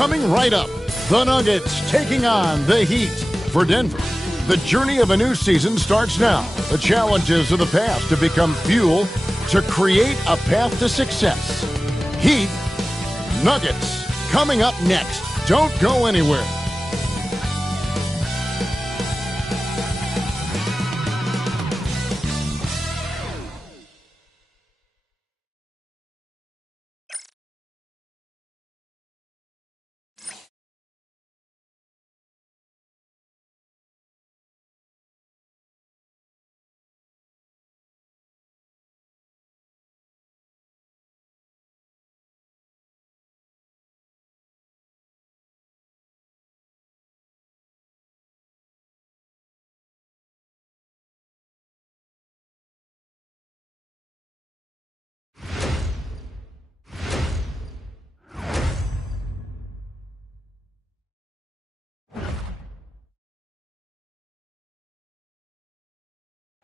Coming right up, the Nuggets taking on the Heat. For Denver, the journey of a new season starts now. The challenges of the past have become fuel to create a path to success. Heat, Nuggets, coming up next. Don't go anywhere.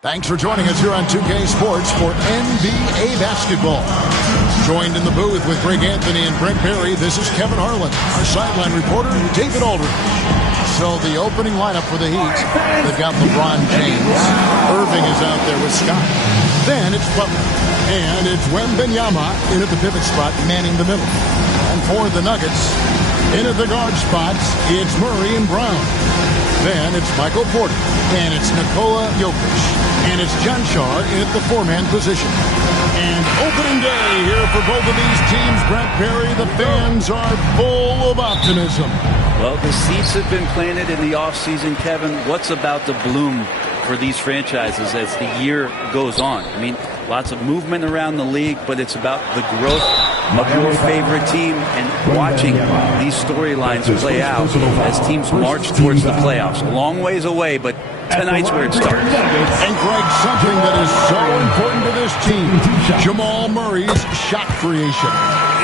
Thanks for joining us here on 2K Sports for NBA basketball. Joined in the booth with Greg Anthony and Brent Barry, this is Kevin Harlan. Our sideline reporter, David Aldridge. So the opening lineup for the Heat, they've got LeBron James. Irving is out there with Scott. Then it's Butler. And it's Wembanyama in at the pivot spot, manning the middle. And for the Nuggets, in at the guard spots, it's Murray and Brown. Then it's Michael Porter. And it's Nikola Jokic. And it's John Shaw in at the four-man position. And opening day here for both of these teams, Brent Perry. The fans are full of optimism. Well, the seeds have been planted in the offseason, Kevin. What's about to bloom for these franchises as the year goes on? I mean, lots of movement around the league, but it's about the growth of your favorite team and watching these storylines play out as teams march towards the playoffs. A long ways away, but tonight's where it starts. And Greg, something that is so important to this team, Jamal Murray's shot creation.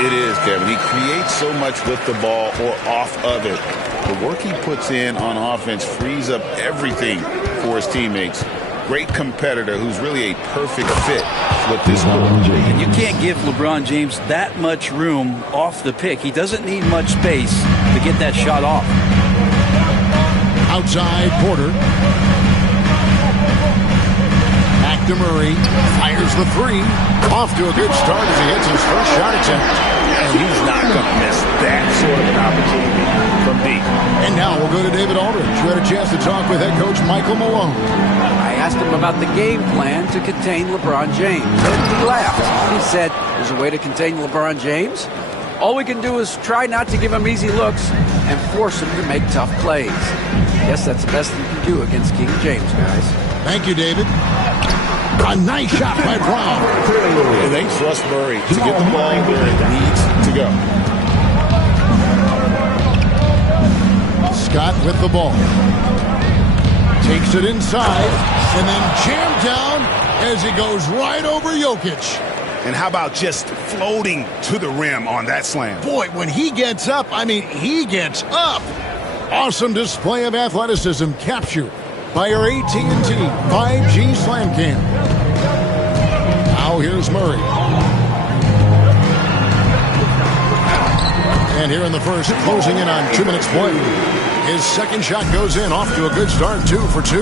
It is, Kevin. He creates so much with the ball or off of it. The work he puts in on offense frees up everything for his teammates. Great competitor who's really a perfect fit with this ball. And you can't give LeBron James that much room off the pick. He doesn't need much space to get that shot off. Outside Porter. Back to Murray. Fires the three. Off to a good start as he hits his first shot attempt. And he's not going to miss that sort of an opportunity from deep. And now we'll go to David Aldridge, who had a chance to talk with head coach Michael Malone. I asked him about the game plan to contain LeBron James, and he laughed. He said, there's a way to contain LeBron James. All we can do is try not to give him easy looks and force him to make tough plays. Yes, that's the best you can do against King James, guys. Thank you, David. A nice shot by Brown. And they trust Murray to get the ball where it needs to go. Scott with the ball. Takes it inside and then jammed down as he goes right over Jokic. And how about just floating to the rim on that slam? Boy, when he gets up, I mean, he gets up. Awesome display of athleticism captured by our AT&T 5G Slam Cam. Now here's Murray. And here in the first, closing in on 2 minutes play. His second shot goes in, off to a good start, 2 for 2.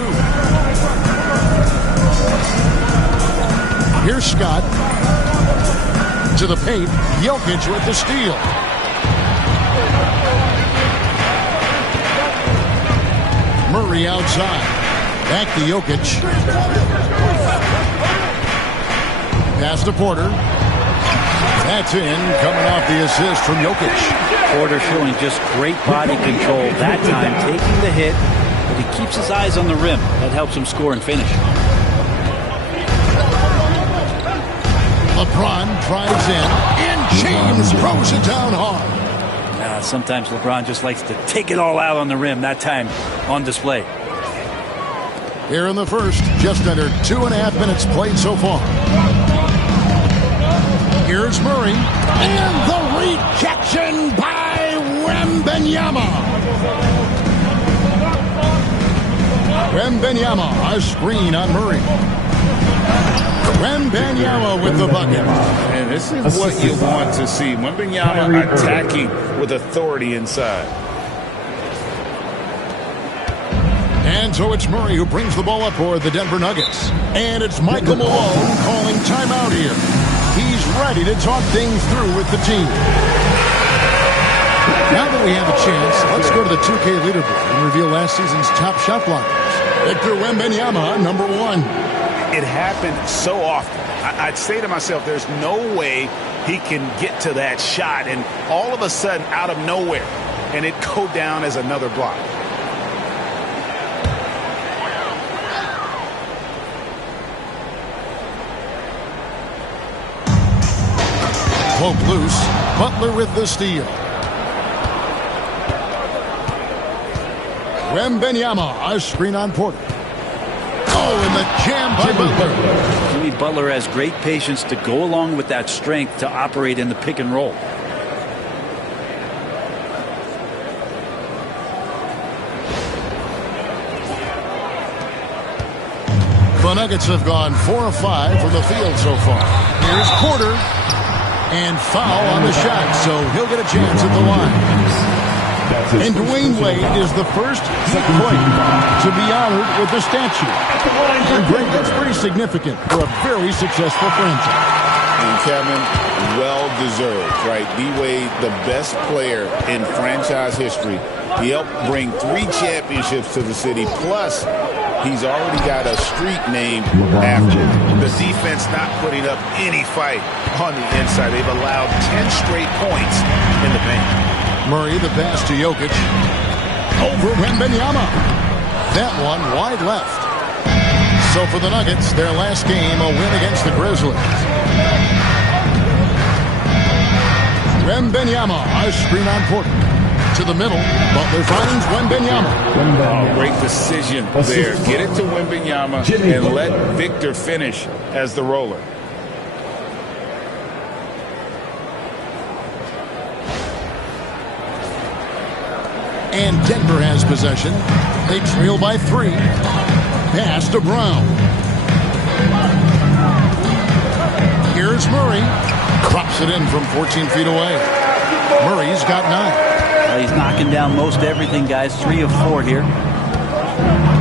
Here's Scott. To the paint, Jokic with the steal. Murray outside. Back to Jokic. Pass to Porter. That's in, coming off the assist from Jokic. Porter showing just great body control that time, taking the hit, but he keeps his eyes on the rim. That helps him score and finish. LeBron drives in, and James throws it down hard. Sometimes LeBron just likes to take it all out on the rim, that time on display. Here in the first, just under 2.5 minutes played so far. Here's Murray, and the rejection by Wembanyama. Wembanyama, a screen on Murray. Wembanyama with the bucket. And this is what you want to see. Wembanyama attacking with authority inside. And so it's Murray who brings the ball up for the Denver Nuggets. And it's Michael Malone calling timeout here. He's ready to talk things through with the team. Now that we have a chance, let's go to the 2K leaderboard and reveal last season's top shot blockers. Victor Wembanyama, number 1. It happened so often. I'd say to myself, there's no way he can get to that shot, and all of a sudden, out of nowhere, and it go down as another block. Poke loose. Butler with the steal. Wembanyama, a screen on Porter. Oh, and the jam by Butler. Jimmy Butler has great patience to go along with that strength to operate in the pick and roll. The Nuggets have gone 4 of 5 from the field so far. Here's Porter. And foul on the shot, so he'll get a chance at the line. And Dwayne Wade is the first Heat player to be honored with a statue. And Greg, that's pretty significant for a very successful franchise. And Kevin, well-deserved, right? D-Wade, the best player in franchise history. He helped bring 3 championships to the city, plus he's already got a street named after him. The defense not putting up any fight on the inside. They've allowed 10 straight points in the paint. Murray, the pass to Jokic. Over Wembanyama. That one wide left. So for the Nuggets, their last game, a win against the Grizzlies. Wembanyama, a screen on Porter. To the middle, Butler finds Wembanyama. Oh, great decision there. Get it to Wembanyama and let Victor finish as the roller. And Denver has possession. They trail by 3. Pass to Brown. Here's Murray. Drops it in from 14 feet away. Murray's got 9. He's knocking down most everything, guys. 3 of 4 here.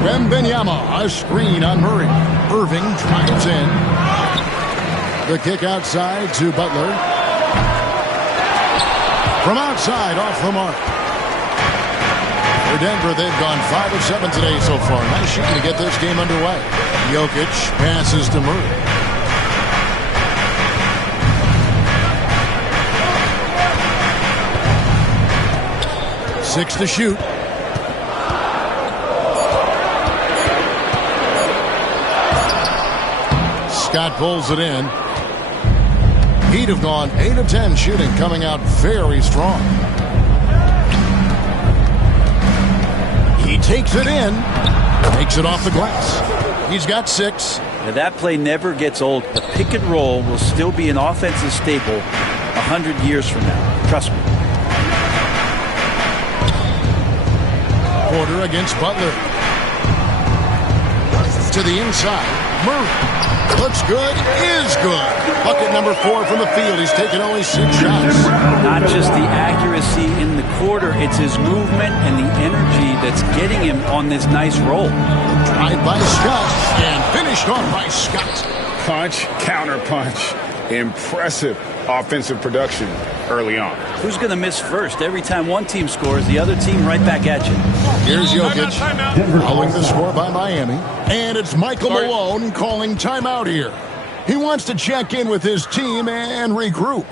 Wembanyama, a screen on Murray. Irving drives in. The kick outside to Butler. From outside, off the mark. For Denver, they've gone 5 of 7 today so far. Nice shooting to get this game underway. Jokic passes to Murray. Six to shoot. Scott pulls it in. Heat have gone 8 of 10 shooting, coming out very strong. He takes it in, takes it off the glass. He's got 6. Now that play never gets old. The pick and roll will still be an offensive staple 100 years from now. Trust me. Porter against Butler. To the inside. Murray. Looks good, is good. Bucket number 4 from the field. He's taken only 6 shots. Not just the accuracy in the quarter, it's his movement and the energy that's getting him on this nice roll. Drive by Scott and finished off by Scott. Punch, counter punch. Impressive offensive production early on. Who's going to miss first? Every time one team scores, the other team right back at you. Here's Jokic following the score by Miami. And it's Michael Malone calling timeout here. He wants to check in with his team and regroup.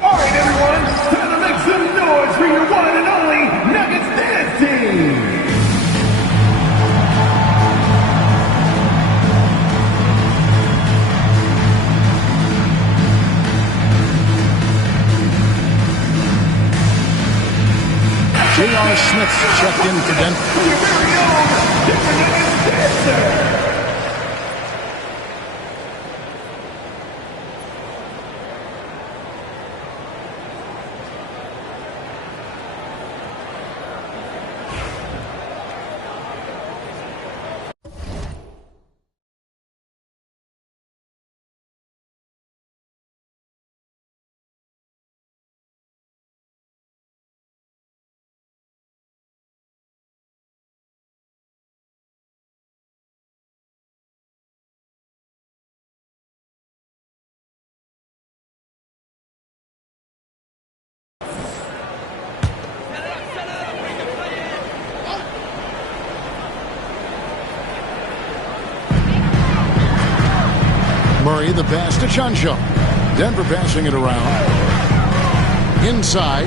All right, everyone, time to make some noise for your one and only Nuggets dance team. J.R. Smith checked in for Denver. Your very own Denver Nuggets dancer. Murray, the pass to Chuncho. Denver passing it around. Inside.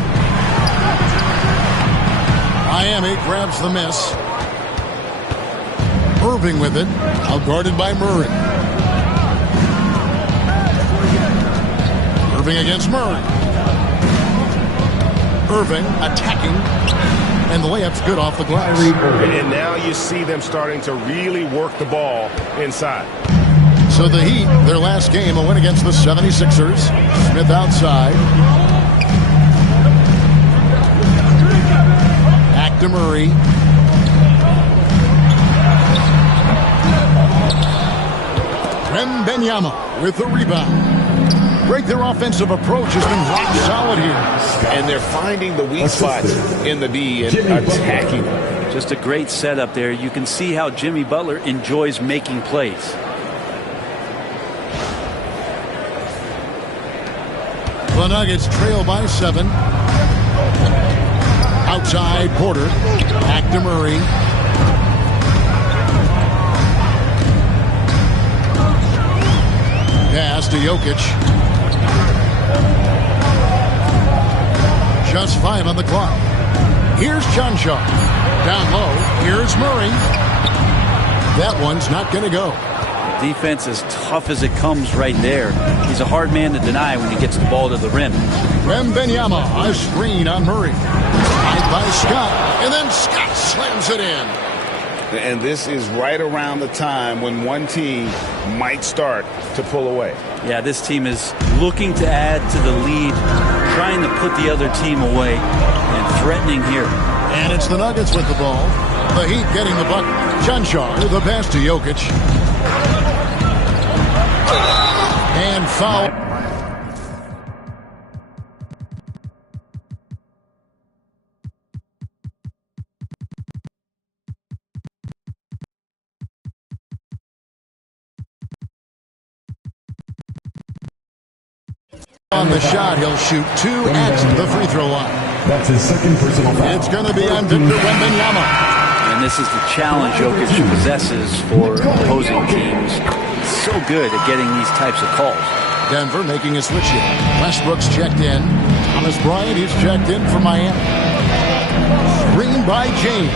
Miami grabs the miss. Irving with it. Outguarded by Murray. Irving against Murray. Irving attacking. And the layup's good off the glass. And now you see them starting to really work the ball inside. So the Heat, their last game, a win against the 76ers. Smith outside. Back to Murray. Wembanyama with the rebound. Great, their offensive approach has been rock solid here. And they're finding the weak spots in the D and attacking. Just a great setup there. You can see how Jimmy Butler enjoys making plays. The Nuggets trail by 7. Outside Porter. Back to Murray. Pass to Jokic. Just 5 on the clock. Here's Chuncho. Down low. Here's Murray. That one's not going to go. Defense as tough as it comes right there. He's a hard man to deny when he gets the ball to the rim. Wembanyama, a screen on Murray. Right by Scott, and then Scott slams it in. And this is right around the time when one team might start to pull away. Yeah, this team is looking to add to the lead, trying to put the other team away, and threatening here. And it's the Nuggets with the ball. The Heat getting the bucket. Chuncho, the pass to Jokic. And foul. on the shot. He'll shoot 2 at the free throw line. That's his second personal foul. It's going to be on Victor Wembanyama. And this is the challenge Jokic possesses for opposing teams. He's so good at getting these types of calls. Denver making a switch here. Westbrook's checked in. Thomas Bryant, he's checked in for Miami. Screen by James.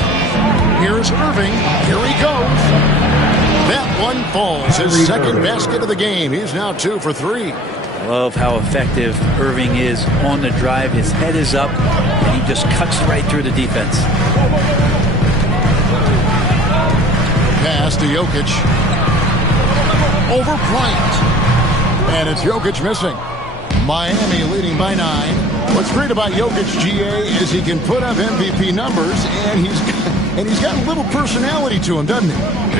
Here's Irving. Here he goes. That one falls. His second basket of the game. He's now 2 for 3. Love how effective Irving is on the drive. His head is up, and he just cuts right through the defense. Pass to Jokic. Over Bryant. And it's Jokic missing. Miami leading by 9. What's great about Jokic, GA, is he can put up MVP numbers, and he's got a little personality to him, doesn't he?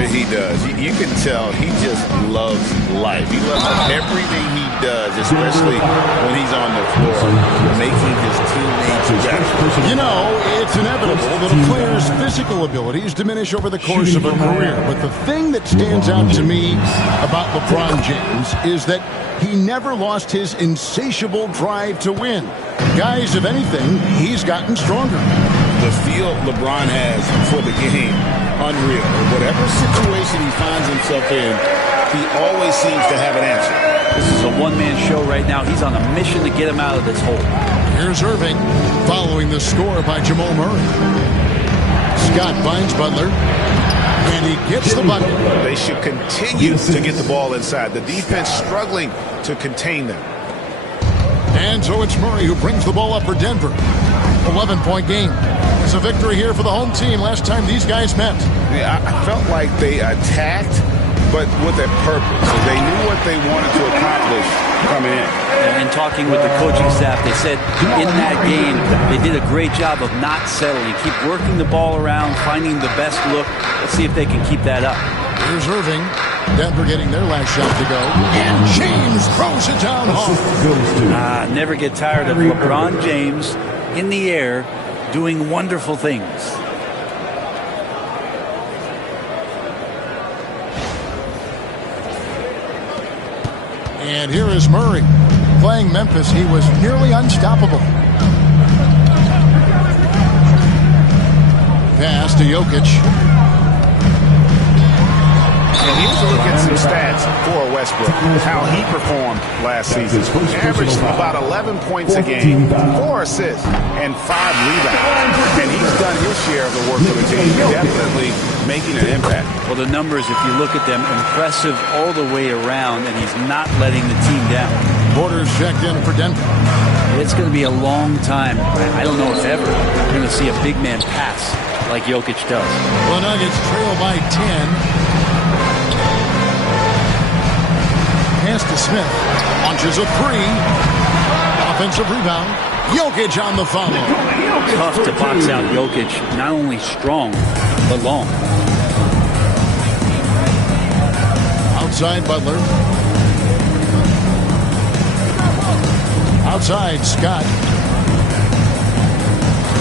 He does. You can tell he just loves life. He loves everything he does, especially when he's on the floor, making his teammates better. You know, it's inevitable that a player's physical abilities diminish over the course of a career. But the thing that stands out to me about LeBron James is that he never lost his insatiable drive to win. Guys, if anything, he's gotten stronger. The feel LeBron has for the game, unreal. Whatever situation he finds himself in, he always seems to have an answer. This is a one-man show right now. He's on a mission to get him out of this hole. Here's Irving, following the score by Jamal Murray. Scott finds Butler, and he gets the bucket. They should continue to get the ball inside. The defense struggling to contain them. And so it's Murray who brings the ball up for Denver. 11-point game. It's a victory here for the home team. Last time these guys met. Yeah, I felt like they attacked, but with a purpose. So they knew what they wanted to accomplish coming in. And talking with the coaching staff, they said in that game they did a great job of not settling. Keep working the ball around, finding the best look. Let's see if they can keep that up. Here's Irving. Denver getting their last shot to go. And James throws it down hard. Never get tired of LeBron James in the air doing wonderful things. And here is Murray. Playing Memphis, he was nearly unstoppable. Pass to Jokic. And here's a look at some stats for Westbrook, how he performed last season. Averaged about 11 points a game, 4 assists, and 5 rebounds. And he's done his share of the work for the team, definitely making an impact. Well, the numbers, if you look at them, impressive all the way around, and he's not letting the team down. Porter's checked in for Denver. It's going to be a long time. I don't know if ever we're going to see a big man pass like Jokic does. The Nuggets trail by 10. Pass to Smith. Launches a 3. Offensive rebound. Jokic on the follow. Tough to box out Jokic. Not only strong, but long. Outside Butler. Outside Scott.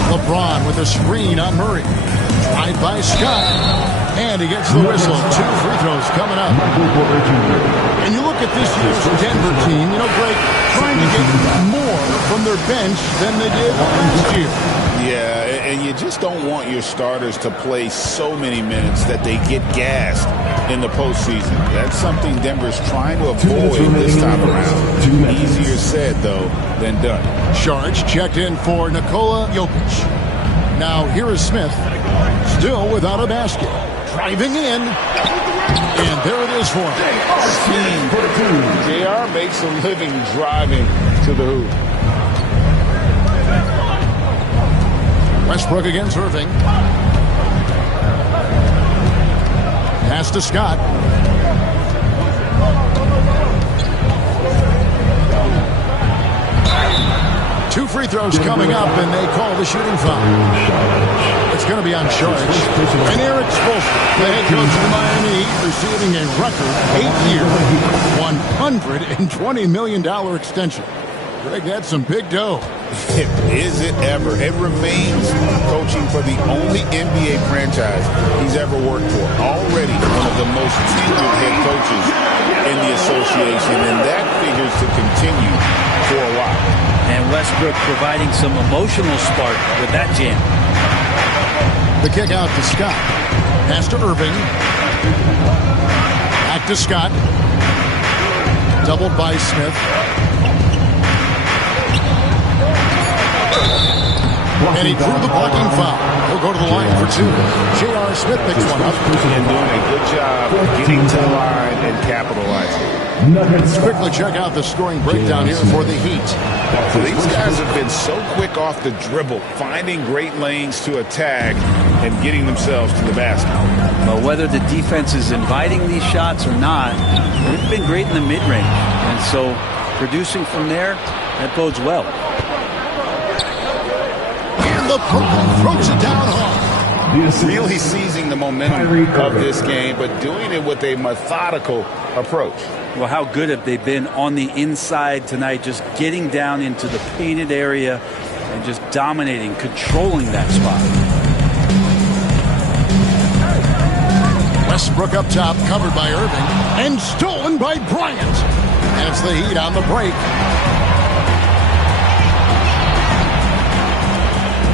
LeBron with a screen on Murray. Drive by Scott. And he gets the whistle. 2 free throws coming up. And you look at this year's Denver team, you know, Greg, trying to get more from their bench than they did last year. Yeah, and you just don't want your starters to play so many minutes that they get gassed in the postseason. That's something Denver's trying to avoid this time around. Easier said, though, than done. Sharge checked in for Nikola Jokic. Now here is Smith, still without a basket. Driving in, and there it is for him. JR makes a living driving to the hoop. Westbrook against Irving. Pass to Scott. Two free throws coming up, and they call the shooting foul. It's going to be on Sharge. And Eric Spoelstra, the head coach of the Miami Heat, receiving a record 8-year, $120 million extension. Greg, that's some big dough. Is it ever? It remains coaching for the only NBA franchise he's ever worked for. Already one of the most tenured head coaches in the association, and that figures to continue for a while. And Westbrook providing some emotional spark with that jam. The kick out to Scott. Pass to Irving. Back to Scott. Doubled by Smith. And he drew the blocking foul. He'll go to the line for two. J.R. Smith picks one up. And doing a good job getting to the line and capitalizing. Let's quickly check out the scoring breakdown here for the Heat. These guys have been so quick off the dribble, finding great lanes to attack and getting themselves to the basket. But whether the defense is inviting these shots or not, they've been great in the mid-range. And so producing from there, that bodes well. And the Brooklyn throws it down hard. Really seizing the momentum of this game, but doing it with a methodical approach. Well, how good have they been on the inside tonight, just getting down into the painted area and just dominating, controlling that spot. Westbrook up top, covered by Irving, and stolen by Bryant. And it's the Heat on the break.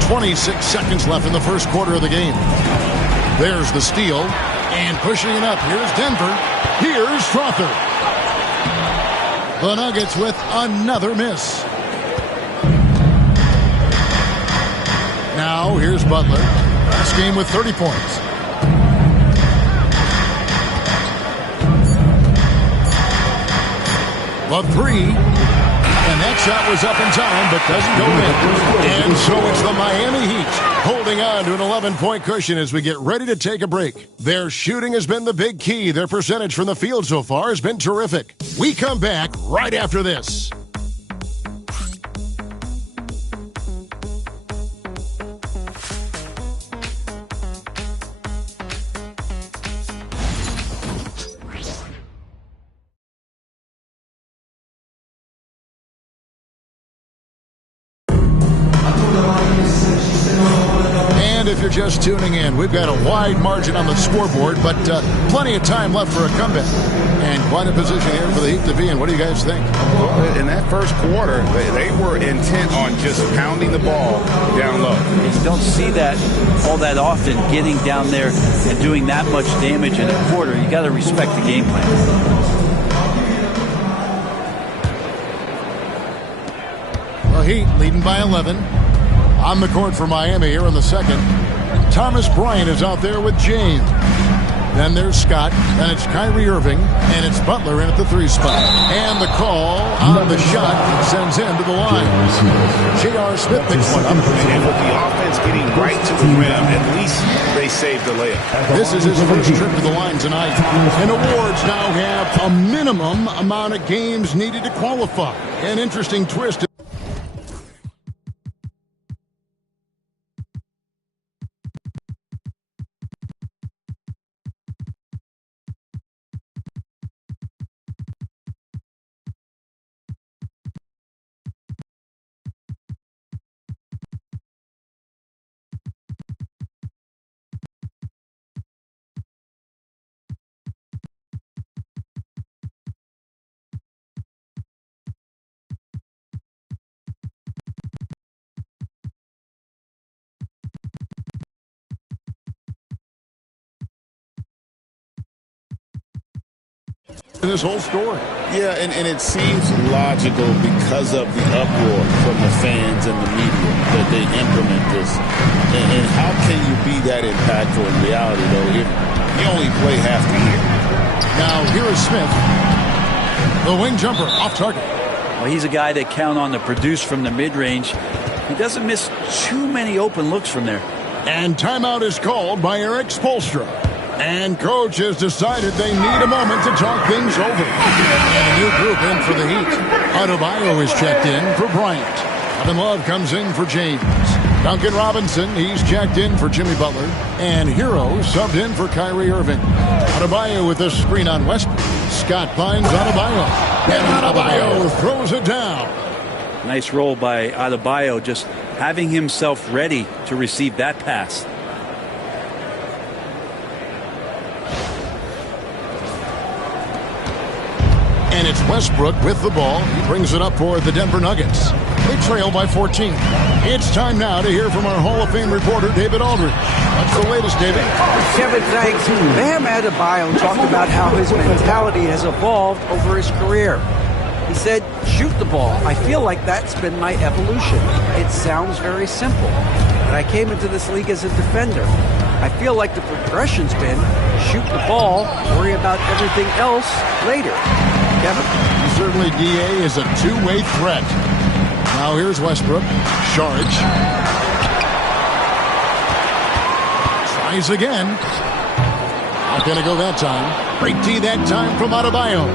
26 seconds left in the first quarter of the game. There's the steal, and pushing it up. Here's Denver. Here's Strother. The Nuggets with another miss. Now, here's Butler. Last game with 30 points. The three. And that shot was up in time, but doesn't go in. And so it's the Miami Heat holding on to an 11-point cushion as we get ready to take a break. Their shooting has been the big key. Their percentage from the field so far has been terrific. We come back right after this. If you're just tuning in, we've got a wide margin on the scoreboard, but plenty of time left for a comeback. And quite a position here for the Heat to be in. What do you guys think? Well, in that first quarter, they were intent on just pounding the ball down low. And you don't see that all that often, getting down there and doing that much damage in a quarter. You got to respect the game plan. The Heat leading by 11. On the court for Miami here in the second. Thomas Bryant is out there with James. Then there's Scott. Then it's Kyrie Irving. And it's Butler in at the three spot. And the call on the shot sends him to the line. J.R. Smith picks one up. And with the offense getting right to the rim, at least they saved the layup. This is his first trip to the line tonight. And awards now have a minimum amount of games needed to qualify. An interesting twist. This whole story. Yeah, and it seems logical because of the uproar from the fans and the media that they implement this. And how can you be that impactful in reality, though, if you only play half the year? Now, here is Smith. The wing jumper off target. Well, he's a guy that count on to produce from the mid-range. He doesn't miss too many open looks from there. And timeout is called by Eric Spoelstra. And coach has decided they need a moment to talk things over. And a new group in for the Heat. Adebayo is checked in for Bryant. Kevin Love comes in for James. Duncan Robinson, he's checked in for Jimmy Butler. And Hero subbed in for Kyrie Irving. Adebayo with a screen on Westbrook. Scott finds Adebayo. And Adebayo throws it down. Nice roll by Adebayo, just having himself ready to receive that pass. And it's Westbrook with the ball. He brings it up for the Denver Nuggets. They trail by 14. It's time now to hear from our Hall of Fame reporter, David Aldridge. What's the latest, David? Kevin, thanks. Bam Adebayo talked about how his mentality has evolved over his career. He said, shoot the ball. I feel like that's been my evolution. It sounds very simple, but I came into this league as a defender. I feel like the progression's been shoot the ball, worry about everything else later. Kevin? Certainly, DA is a two-way threat. Now here's Westbrook. Charge. Tries again. Not going to go that time. Great D that time from Adebayo.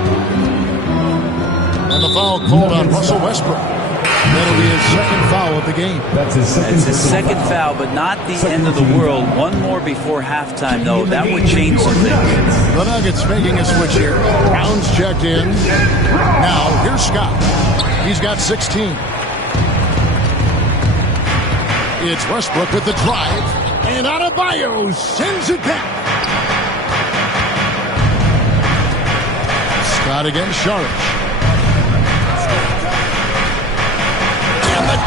And the foul called on Russell Westbrook. That'll be his second foul of the game. That's his second foul, but not the end of the world. One more before halftime, though. That would change some things. The Nuggets making a switch here. Brown's checked in. Now, here's Scott. He's got 16. It's Westbrook with the drive. And Adebayo sends it back. Scott against Saric.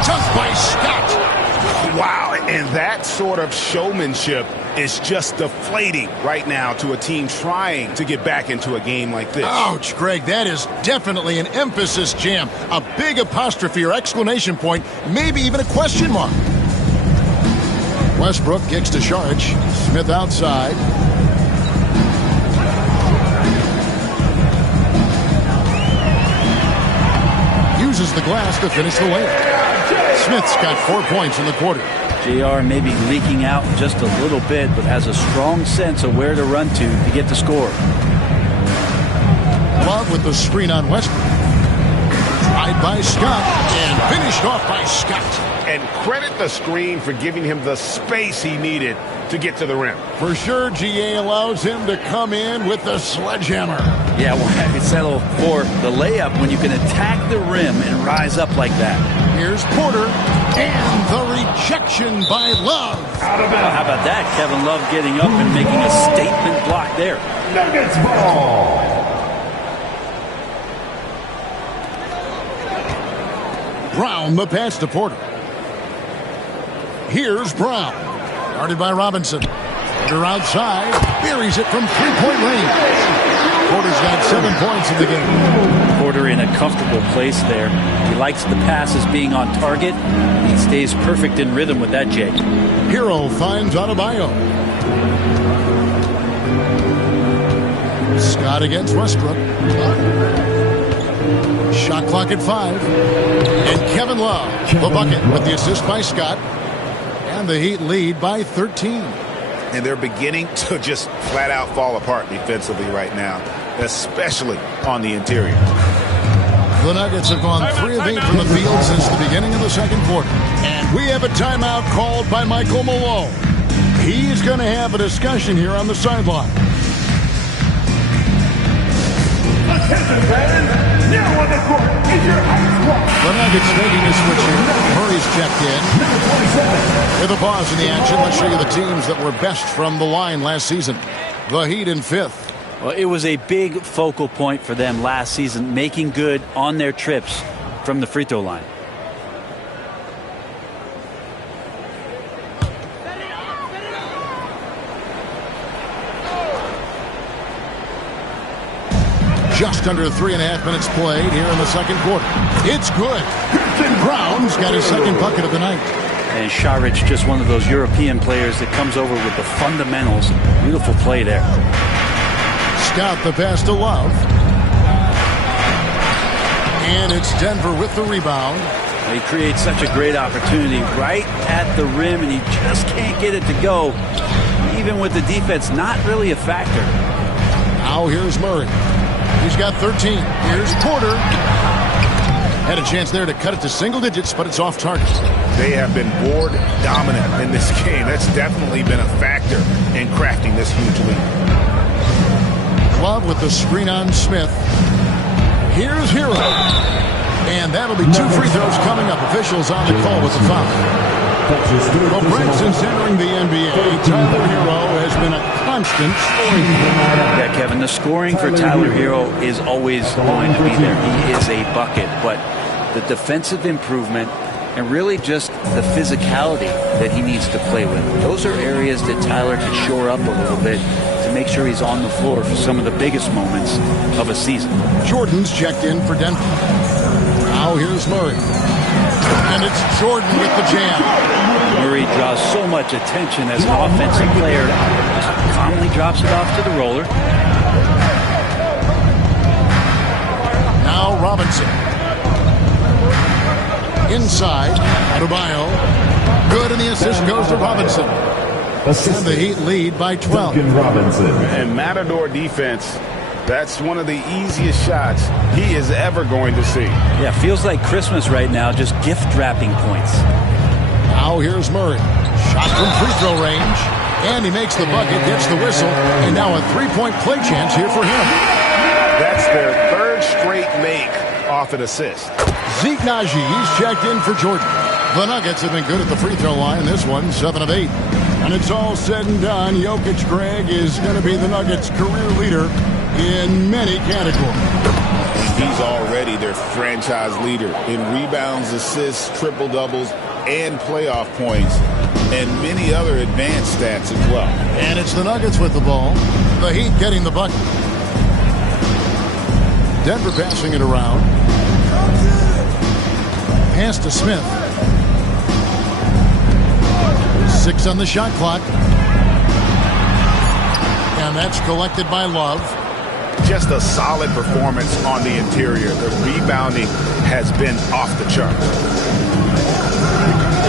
Dunk by Scott. Wow, and that sort of showmanship is just deflating right now to a team trying to get back into a game like this. Ouch, Greg, that is definitely an emphasis jam. A big apostrophe or exclamation point, maybe even a question mark. Westbrook kicks to Saric. Smith outside. Uses the glass to finish the layup. Smith's got 4 points in the quarter. JR may be leaking out just a little bit, but has a strong sense of where to run to get the score. Love with the screen on Westbrook. Tried by Scott and finished off by Scott. And credit the screen for giving him the space he needed to get to the rim. For sure, GA allows him to come in with the sledgehammer. Yeah, well, I settle for the layup when you can attack the rim and rise up like that. Here's Porter, and the rejection by Love. Out of bounds. How about that? Kevin Love getting up and making a statement block there. Nuggets ball. Brown, the pass to Porter. Here's Brown. Guarded by Robinson. Porter outside. Buries it from three-point range. Porter's got 7 points in the game. Porter in a comfortable place there. He likes the passes being on target. He stays perfect in rhythm with that, Jay. Hero finds Adebayo. Scott against Westbrook. Shot clock at 5. And Kevin Love, the bucket with the assist by Scott. And the Heat lead by 13. And they're beginning to just flat out fall apart defensively right now, especially on the interior. The Nuggets have gone 3 of 8 from the field since the beginning of the second quarter. And we have a timeout called by Michael Malone. He's going to have a discussion here on the sideline. Attention, fans. Now on the court is your ice watch. The Nuggets making a switch here. Murray's checked in. With a pause in the action, let's show you the teams that were best from the line last season. The Heat in 5th. Well, it was a big focal point for them last season, making good on their trips from the free throw line. Just under 3.5 minutes played here in the second quarter. It's good. Brown's got his second bucket of the night. And Saric, just one of those European players that comes over with the fundamentals. Beautiful play there. Scott the pass to Love. And it's Denver with the rebound. He creates such a great opportunity right at the rim, and he just can't get it to go. Even with the defense not really a factor. Now here's Murray. He's got 13. Here's Porter. Had a chance there to cut it to single digits, but it's off target. They have been board dominant in this game. That's definitely been a factor in crafting this huge lead. Love with the screen on Smith. Here's Hero. And that'll be 2 free throws coming up. Officials on the call with the foul. Well, Brent, since entering the NBA, Tyler Hero has been a constant scoring. Yeah, Kevin, the scoring for Tyler Hero is always going to be there. He is a bucket, but the defensive improvement and really just the physicality that he needs to play with. Those are areas that Tyler can shore up a little bit to make sure he's on the floor for some of the biggest moments of a season. Jordan's checked in for Denver. Now here's Murray. And it's Jordan with the jam. Murray draws so much attention as an offensive player. Just calmly drops it off to the roller. Now Robinson. Inside, Adebayo. Good, and the assist goes to Robinson. And the Heat lead by 12. And Matador defense, that's one of the easiest shots he is ever going to see. Yeah, feels like Christmas right now, just gift wrapping points. Now here's Murray. Shot from free throw range. And he makes the bucket, gets the whistle, and now a three-point play chance here for him. That's their third straight make off an assist. Zeke Naji, he's checked in for Jordan. The Nuggets have been good at the free throw line. This one, 7 of 8. And it's all said and done. Jokic, Greg, is going to be the Nuggets' career leader in many categories. He's already their franchise leader in rebounds, assists, triple-doubles, and playoff points, and many other advanced stats as well. And it's the Nuggets with the ball. The Heat getting the bucket. Denver passing it around. Pass to Smith. 6 on the shot clock. And that's collected by Love. Just a solid performance on the interior. The rebounding has been off the charts.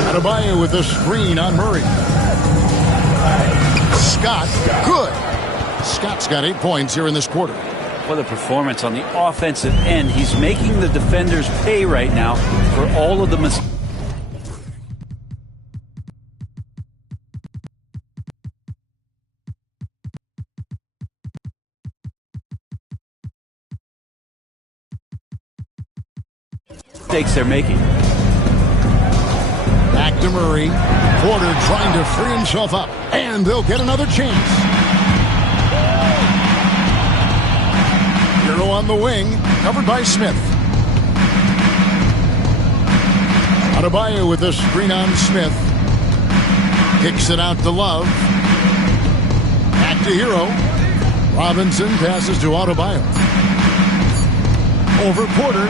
Adebayo with the screen on Murray. Scott, good. Scott's got 8 points here in this quarter. What a performance on the offensive end. He's making the defenders pay right now for all of the mistakes. They're making. Back to Murray. Porter trying to free himself up. And they'll get another chance. Hero on the wing. Covered by Smith. Adebayo with the screen on Smith. Kicks it out to Love. Back to Hero. Robinson passes to Adebayo. Over Porter.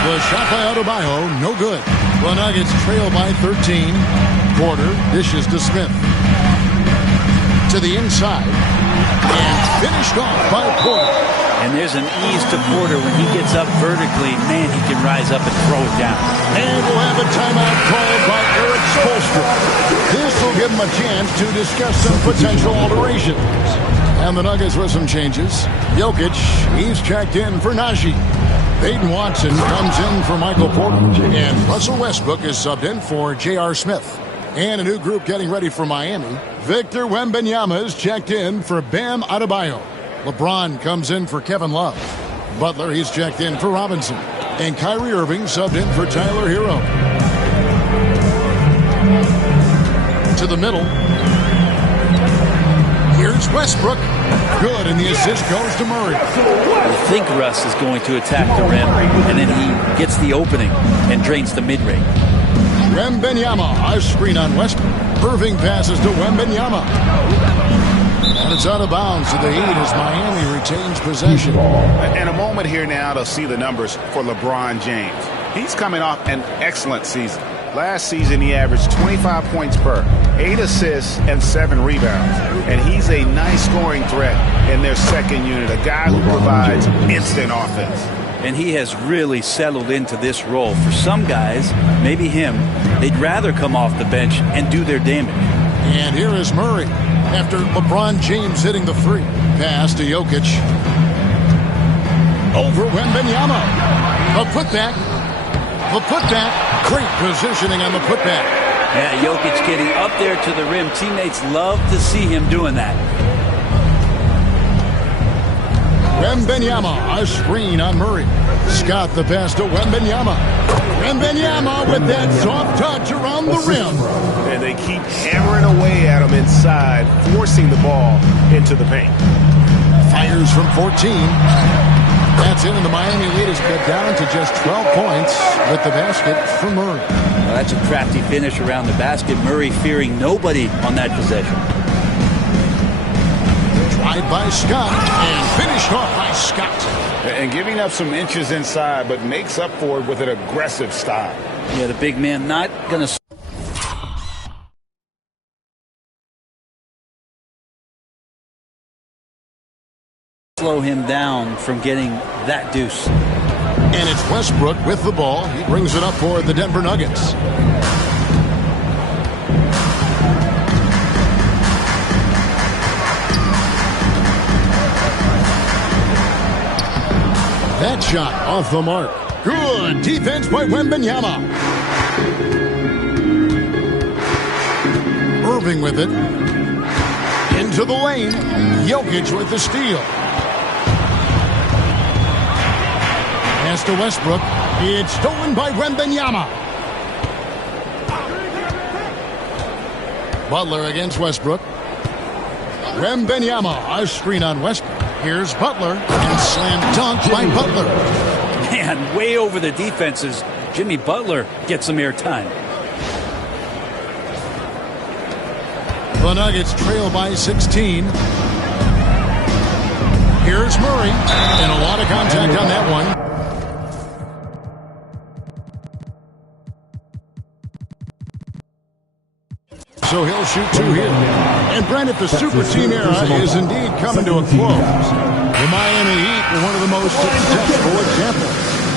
The shot by Adebayo, no good. The Nuggets trail by 13. Porter dishes to Smith. To the inside. And finished off by Porter. And there's an ease to Porter when he gets up vertically. Man, he can rise up and throw it down. And we'll have a timeout called by Eric Spoelstra. This will give him a chance to discuss some potential alterations. And the Nuggets with some changes. Jokic, he's checked in for Naji. Peyton Watson comes in for Michael Porter. And Russell Westbrook is subbed in for J.R. Smith. And a new group getting ready for Miami. Victor Wembanyama is checked in for Bam Adebayo. LeBron comes in for Kevin Love. Butler, he's checked in for Robinson. And Kyrie Irving subbed in for Tyler Hero. To the middle. Here's Westbrook. Good, and the assist goes to Murray. I think Russ is going to attack the rim, and then he gets the opening and drains the mid-range. Wembanyama, a screen on Westbrook. Irving passes to Wembanyama. And it's out of bounds to the Heat as Miami retains possession. And a moment here now to see the numbers for LeBron James. He's coming off an excellent season. Last season, he averaged 25 points per, 8 assists, and 7 rebounds. And he's a nice scoring threat in their second unit, a guy who provides instant offense. And he has really settled into this role. For some guys, maybe him, they'd rather come off the bench and do their damage. And here is Murray after LeBron James hitting the free. Pass to Jokic. Over Wembanyama. A putback. The putback. Great positioning on the putback. Yeah, Jokic getting up there to the rim. Teammates love to see him doing that. Wembanyama, a screen on Murray. Scott the pass to Wembanyama. Wembanyama with that soft touch around the rim. And they keep hammering away at him inside, forcing the ball into the paint. Fires from 14. That's in, and the Miami lead is cut down to just 12 points with the basket for Murray. Well, that's a crafty finish around the basket. Murray fearing nobody on that possession. Drive by Scott and finished off by Scott. And giving up some inches inside, but makes up for it with an aggressive style. Yeah, the big man not going to slow him down from getting that deuce. And it's Westbrook with the ball. He brings it up for the Denver Nuggets. That shot off the mark. Good defense by Wembanyama. Irving with it. Into the lane. Jokic with the steal. Pass to Westbrook. It's stolen by Wembanyama. Butler against Westbrook. Wembanyama, a screen on Westbrook. Here's Butler, and slam dunk by Butler. Man, way over the defenses. Jimmy Butler gets some airtime. The Nuggets trail by 16. Here's Murray, and a lot of contact on that one. So he'll shoot two here. And Brent, if the super team era is indeed coming to a close, the Miami Heat are one of the most successful examples.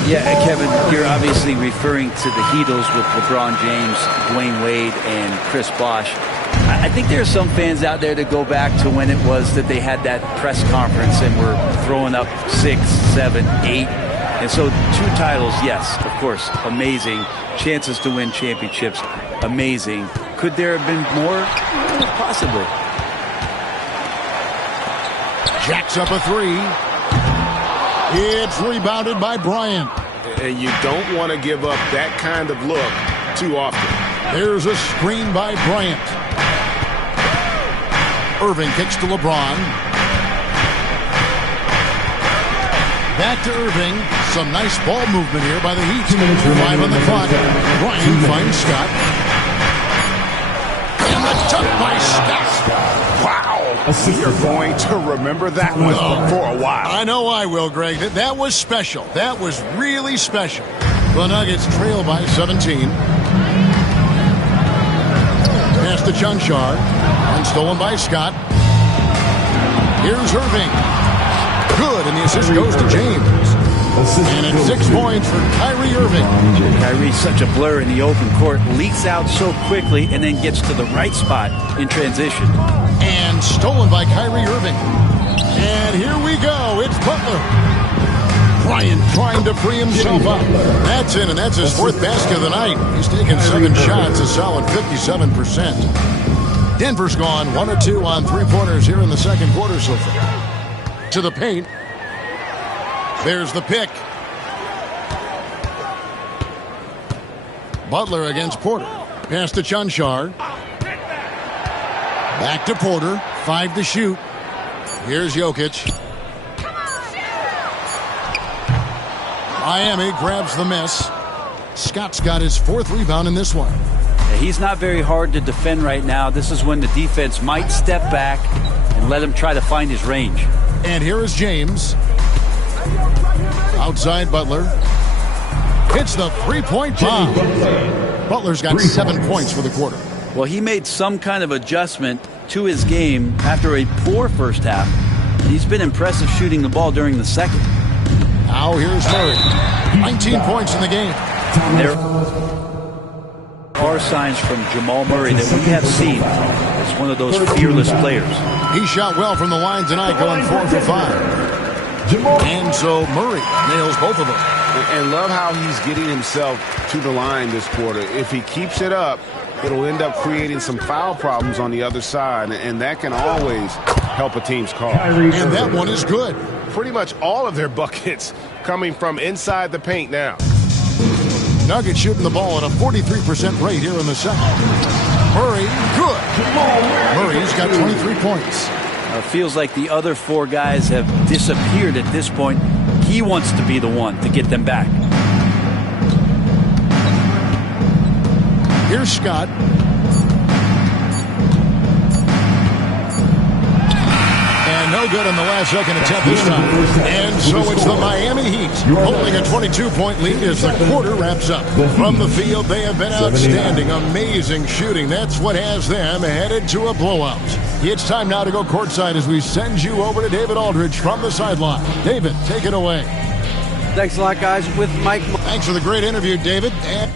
Yeah, Kevin, you're obviously referring to the Heatles with LeBron James, Dwayne Wade, and Chris Bosh. I think there are some fans out there that go back to when it was that they had that press conference and were throwing up 6, 7, 8. And so 2 titles, yes, of course, amazing. Chances to win championships, amazing. Could there have been more? Possibly. Jacks up a 3. It's rebounded by Bryant. And you don't want to give up that kind of look too often. There's a screen by Bryant. Irving kicks to LeBron. Back to Irving. Some nice ball movement here by the Heat. 5 on the clock. Bryant finds Scott. And the dunk by Scott. Wow. You're going to remember that one for a while. I know I will, Greg. That was special. That was really special. The Nuggets trail by 17. Pass to Chunchar. And stolen by Scott. Here's Irving. Good, and the assist goes to James. And it's 6 points for Kyrie Irving. Kyrie's such a blur in the open court. Leaks out so quickly and then gets to the right spot in transition. And stolen by Kyrie Irving. And here we go. It's Butler. Bryant trying to free himself up. That's in, and that's his 4th basket of the night. He's taken 7 shots, a solid 57%. Denver's gone 1 of 2 on 3-pointers here in the second quarter so far. To the paint. There's the pick. Butler against Porter. Pass to Chunchar. Back to Porter. 5 to shoot. Here's Jokic. Miami grabs the miss. Scott's got his 4th rebound in this one. He's not very hard to defend right now. This is when the defense might step back and let him try to find his range. And here is James. Outside Butler. Hits the 3-point bomb. Butler's got 7 points for the quarter. Well, he made some kind of adjustment to his game after a poor first half. He's been impressive shooting the ball during the second. Now here's Murray. 19 points in the game. There are signs from Jamal Murray that we have seen as one of those fearless players. He shot well from the line tonight, going 4 for 5. And so Murray nails both of them. And love how he's getting himself to the line this quarter. If he keeps it up, it'll end up creating some foul problems on the other side, and that can always help a team's cause. And that one is good. pretty much all of their buckets coming from inside the paint now. Nuggets shooting the ball at a 43% rate here in the second. Murray, good. Murray's got 23 points. Feels like the other four guys have disappeared at this point. He wants to be the one to get them back. Here's Scott. And no good on the last second attempt this time. And so it's the Miami Heat holding a 22-point lead as the quarter wraps up. From the field, they have been outstanding. Amazing shooting. That's what has them headed to a blowout. It's time now to go courtside as we send you over to David Aldridge from the sideline. David, take it away. Thanks a lot, guys. With Mike. Thanks for the great interview, David. And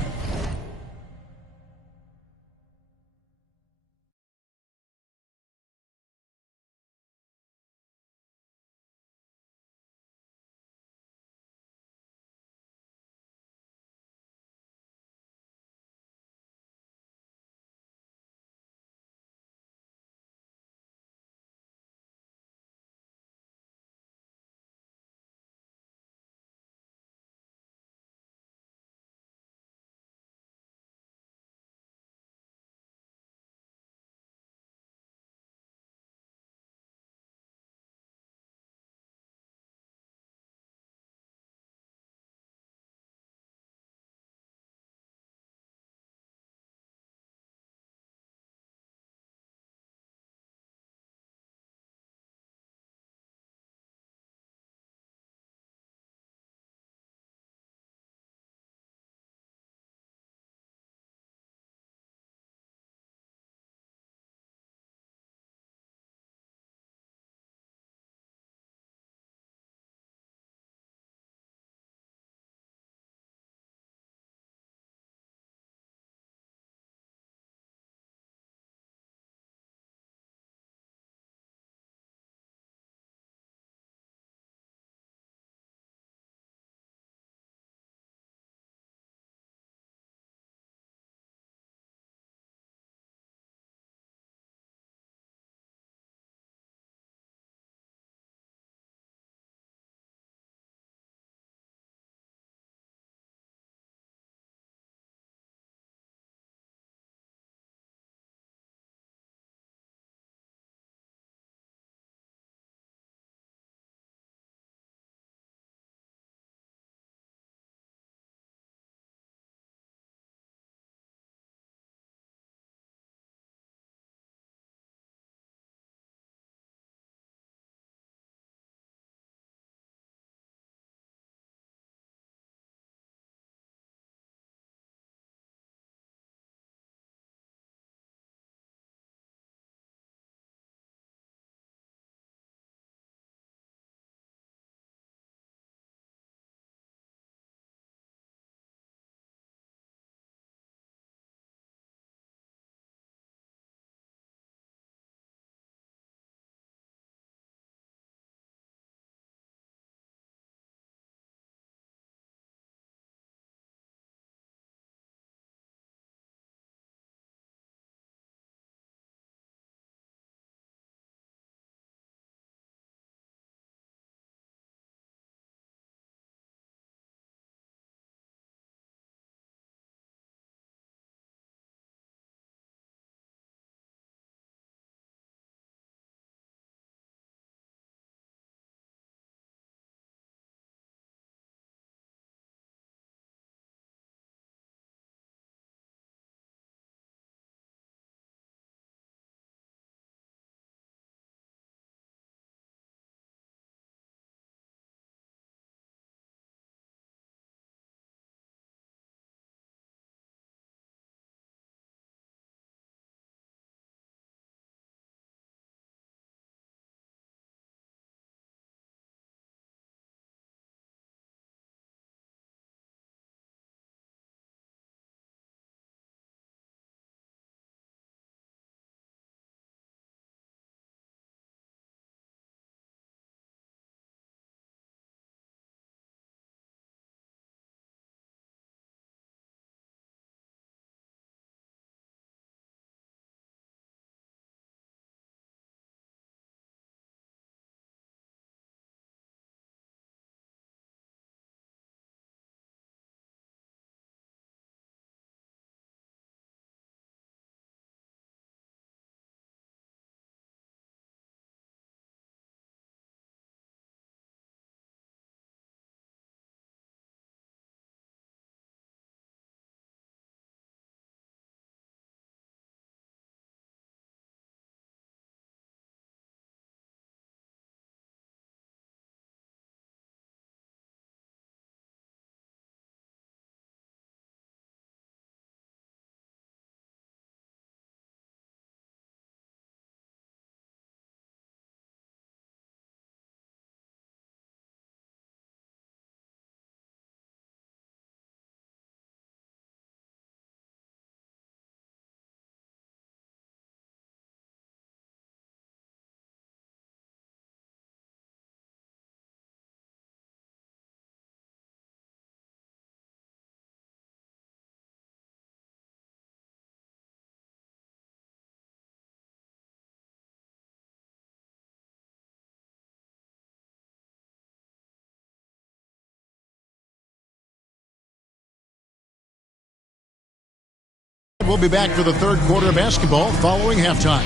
And we'll be back for the third quarter of basketball following halftime.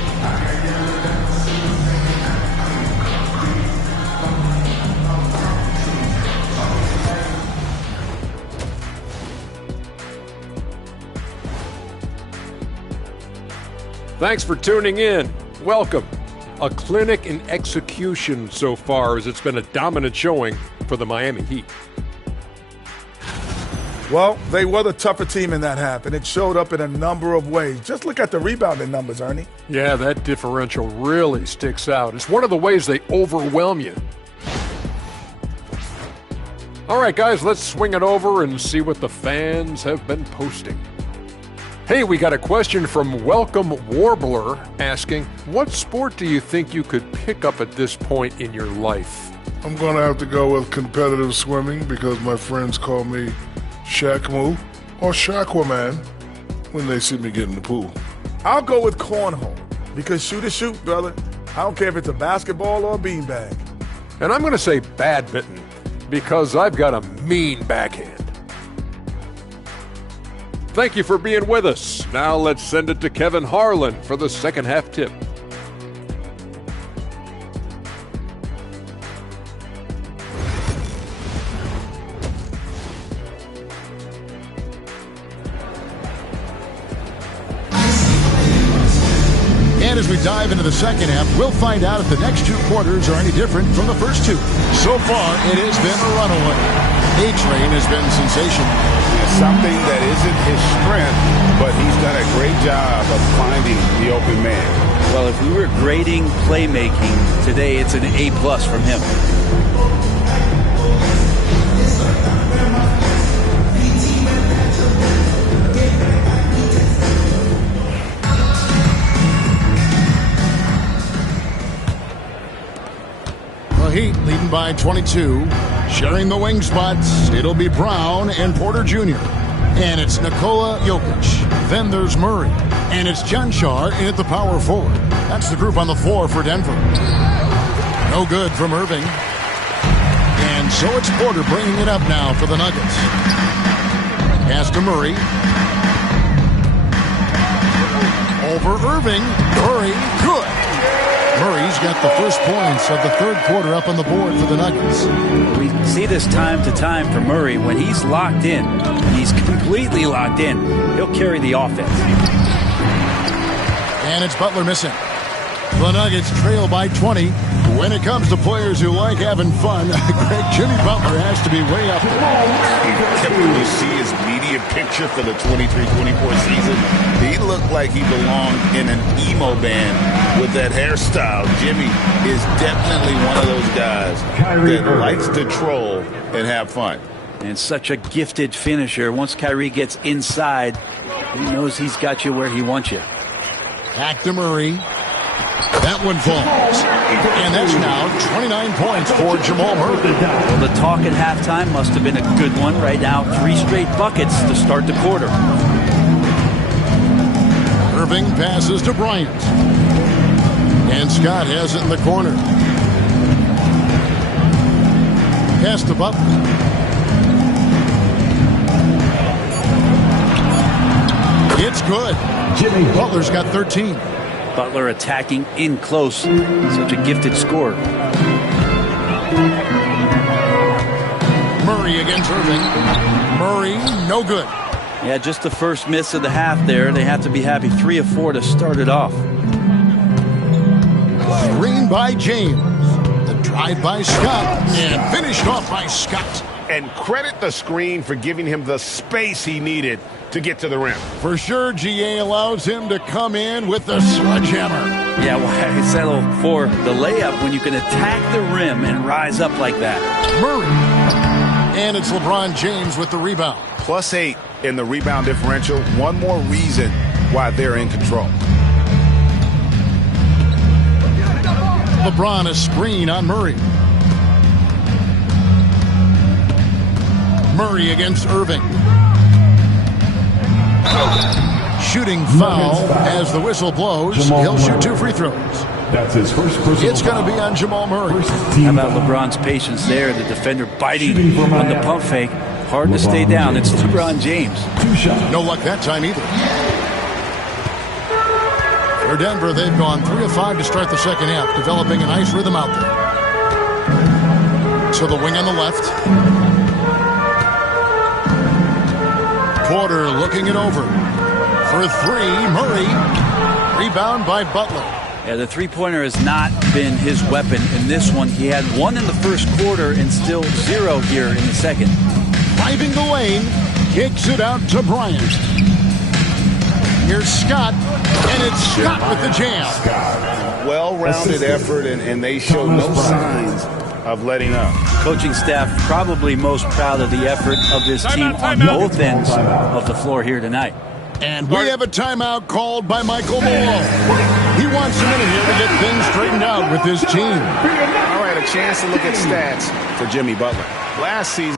Thanks for tuning in. Welcome. A clinic in execution so far, as it's been a dominant showing for the Miami Heat. Well, they were the tougher team in that half, and it showed up in a number of ways. Just look at the rebounding numbers, Ernie. Yeah, that differential really sticks out. It's one of the ways they overwhelm you. All right, guys, let's swing it over and see what the fans have been posting. Hey, we got a question from Welcome Warbler asking, what sport do you think you could pick up at this point in your life? I'm going to have to go with competitive swimming because my friends call me Shaq-Moo or Shaqua-Man when they see me get in the pool. I'll go with cornhole because shoot is shoot, brother. I don't care if it's a basketball or a beanbag. And I'm going to say badminton because I've got a mean backhand. Thank you for being with us. Now let's send it to Kevin Harlan for the second half tip. And as we dive into the second half, we'll find out if the next two quarters are any different from the first two. So far, it has been a runaway. A-Train has been sensational. Something that isn't his strength, but he's done a great job of finding the open man. Well, if we were grading playmaking today, it's an A+ from him. Heat leading by 22. Sharing the wing spots, it'll be Brown and Porter Jr. And it's Nikola Jokic. Then there's Murray. And it's Janshar in at the power forward. That's the group on the floor for Denver. No good from Irving. And so it's Porter bringing it up now for the Nuggets. Pass to Murray. Over Irving. Murray, good. Murray's got the first points of the third quarter up on the board for the Nuggets. We see this time to time for Murray. When he's locked in, he's completely locked in, he'll carry the offense. And it's Butler missing. The Nuggets trail by 20. When it comes to players who like having fun, Greg, Jimmy Butler has to be way up there. When you see his media picture for the 23-24 season, he looked like he belonged in an emo band with that hairstyle. Jimmy is definitely one of those guys that likes to troll and have fun. And such a gifted finisher. Once Kyrie gets inside, he knows he's got you where he wants you. Back to Murray. That one falls. And that's now 29 points for Jamal Murray. Well, the talk at halftime must have been a good one. Right now, 3 straight buckets to start the quarter. Irving passes to Bryant. And Scott has it in the corner. Pass to Butler. It's good. Jimmy Butler's got 13. Butler attacking in close. Such a gifted scorer. Murray against Irving. Murray, no good. Yeah, just the first miss of the half there. They have to be happy. 3 of 4 to start it off. Screen by James. The drive by Scott. And finished off by Scott. And credit the screen for giving him the space he needed to get to the rim. For sure, GA allows him to come in with the sledgehammer. Yeah, why settle for the layup when you can attack the rim and rise up like that? Murray. And it's LeBron James with the rebound. +8 in the rebound differential. One more reason why they're in control. LeBron a screen on Murray. Murray against Irving. Shooting foul as the whistle blows. He'll shoot 2 free throws. That's his first personal It's going to be on Jamal Murray. How about LeBron's patience there? The defender biting on the pump fake. Hard to stay down. It's LeBron James. No luck that time either. For Denver, they've gone 3 of 5 to start the second half, developing a nice rhythm out there. To the wing on the left. Porter looking it over. For 3, Murray. Rebound by Butler. Yeah, the three-pointer has not been his weapon in this one. He had 1 in the first quarter and still 0 here in the second. Driving the lane, kicks it out to Bryant. Here's Scott, and it's Scott with the jam. Well-rounded effort, and they show no signs of letting up. Coaching staff probably most proud of the effort of this team on both ends of the floor here tonight. And we have a timeout called by Michael Malone. He wants a minute here to get things straightened out with his team. All right, a chance to look at stats for Jimmy Butler. Last season.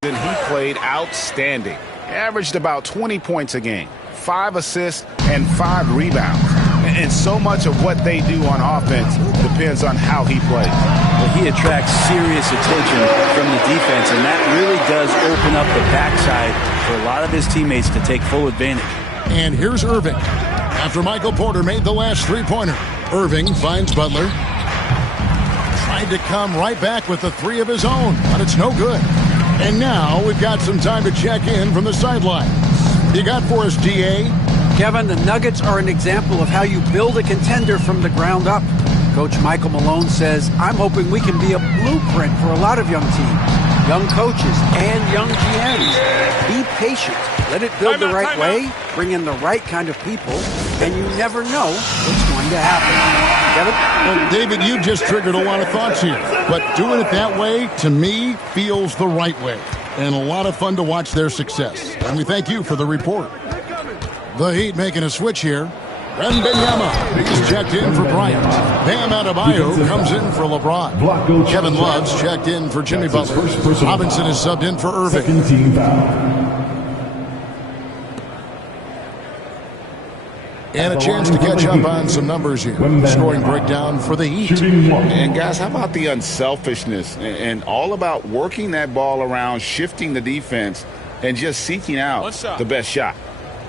He played outstanding. Averaged about 20 points a game, 5 assists, and 5 rebounds. And so much of what they do on offense depends on how he plays. Well, he attracts serious attention from the defense, and that really does open up the backside for a lot of his teammates to take full advantage. And here's Irving. After Michael Porter made the last three-pointer, Irving finds Butler. Tried to come right back with the 3 of his own, but it's no good. And now we've got some time to check in from the sideline. You got for us, DA? Kevin, the Nuggets are an example of how you build a contender from the ground up. Coach Michael Malone says, I'm hoping we can be a blueprint for a lot of young teams, young coaches, and young GMs. Be patient. Let it build the right way, bring in the right kind of people, and you never know what's going to happen. Kevin? Well, David, you just triggered a lot of thoughts here. But doing it that way, to me, feels the right way. And a lot of fun to watch their success. And we thank you for the report. The Heat making a switch here. Wembanyama is checked in for Bryant. Bam Adebayo comes in for LeBron. Kevin Love's checked in for Jimmy Butler. Robinson is subbed in for Irving. And a chance to catch up on some numbers here. Scoring breakdown for the Heat. And guys, how about the unselfishness and all about working that ball around, shifting the defense, and just seeking out the best shot.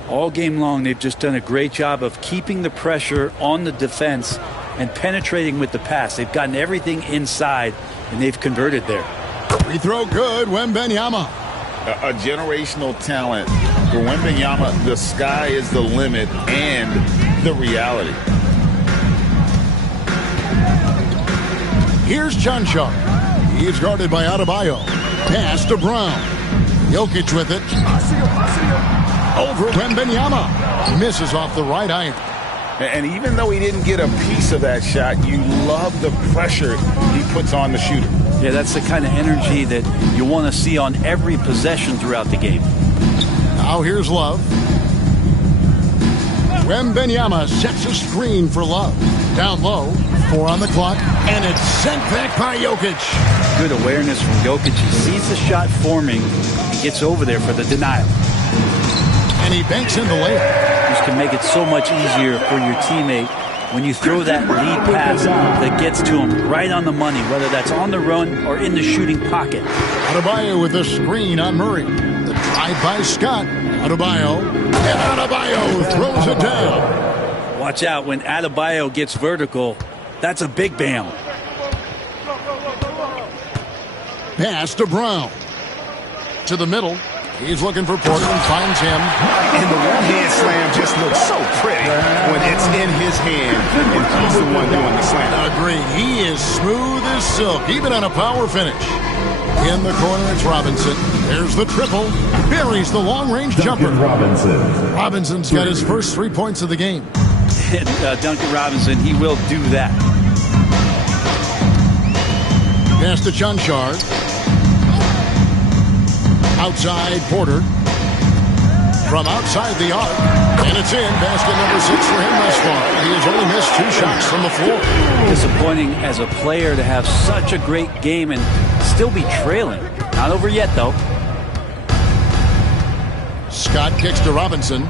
All game long, they've just done a great job of keeping the pressure on the defense and penetrating with the pass. They've gotten everything inside, and they've converted there. Free throw good, Wembanyama. A generational talent. For Wembanyama, the sky is the limit and the reality. Here's Chancellor. He's guarded by Adebayo. Pass to Brown. Jokic with it. Over Wembanyama. Misses off the right eye. And even though he didn't get a piece of that shot, you love the pressure he puts on the shooter. Yeah, that's the kind of energy that you want to see on every possession throughout the game. Now here's Love. Wembanyama sets a screen for Love. Down low, 4 on the clock, and it's sent back by Jokic. Good awareness from Jokic. He sees the shot forming. He gets over there for the denial. And he banks in the layup. This can make it so much easier for your teammate when you throw that lead pass that gets to him right on the money, whether that's on the run or in the shooting pocket. Adebayo with a screen on Murray. The drive by Scott. Adebayo. And Adebayo throws it down. Watch out when Adebayo gets vertical. That's a big bam. Pass to Brown. To the middle. He's looking for Portland, finds him. And the one-hand slam just looks so pretty when it's in his hand and he's the one doing the slam. Agreed. He is smooth as silk, even on a power finish. In the corner, it's Robinson. There's the triple. Buries the long-range jumper. Robinson's got his first 3 points of the game. Duncan Robinson, he will do that. Pass to Chancellor. Outside, Porter. from outside the arc. And it's in. Basket number 6 for him thus far. He has only missed 2 shots from the floor. Disappointing as a player to have such a great game and still be trailing. Not over yet, though. Scott kicks to Robinson.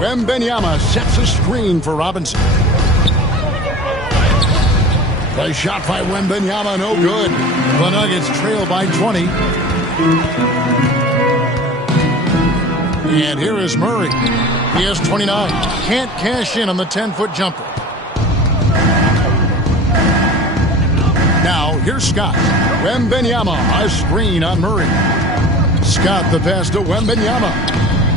Wembanyama sets a screen for Robinson. The shot by Wembanyama, no good. The Nuggets trail by 20. And here is Murray. He has 29. Can't cash in on the 10-foot jumper. Now, here's Scott. Wembanyama, a screen on Murray. Scott the pass to Wembanyama.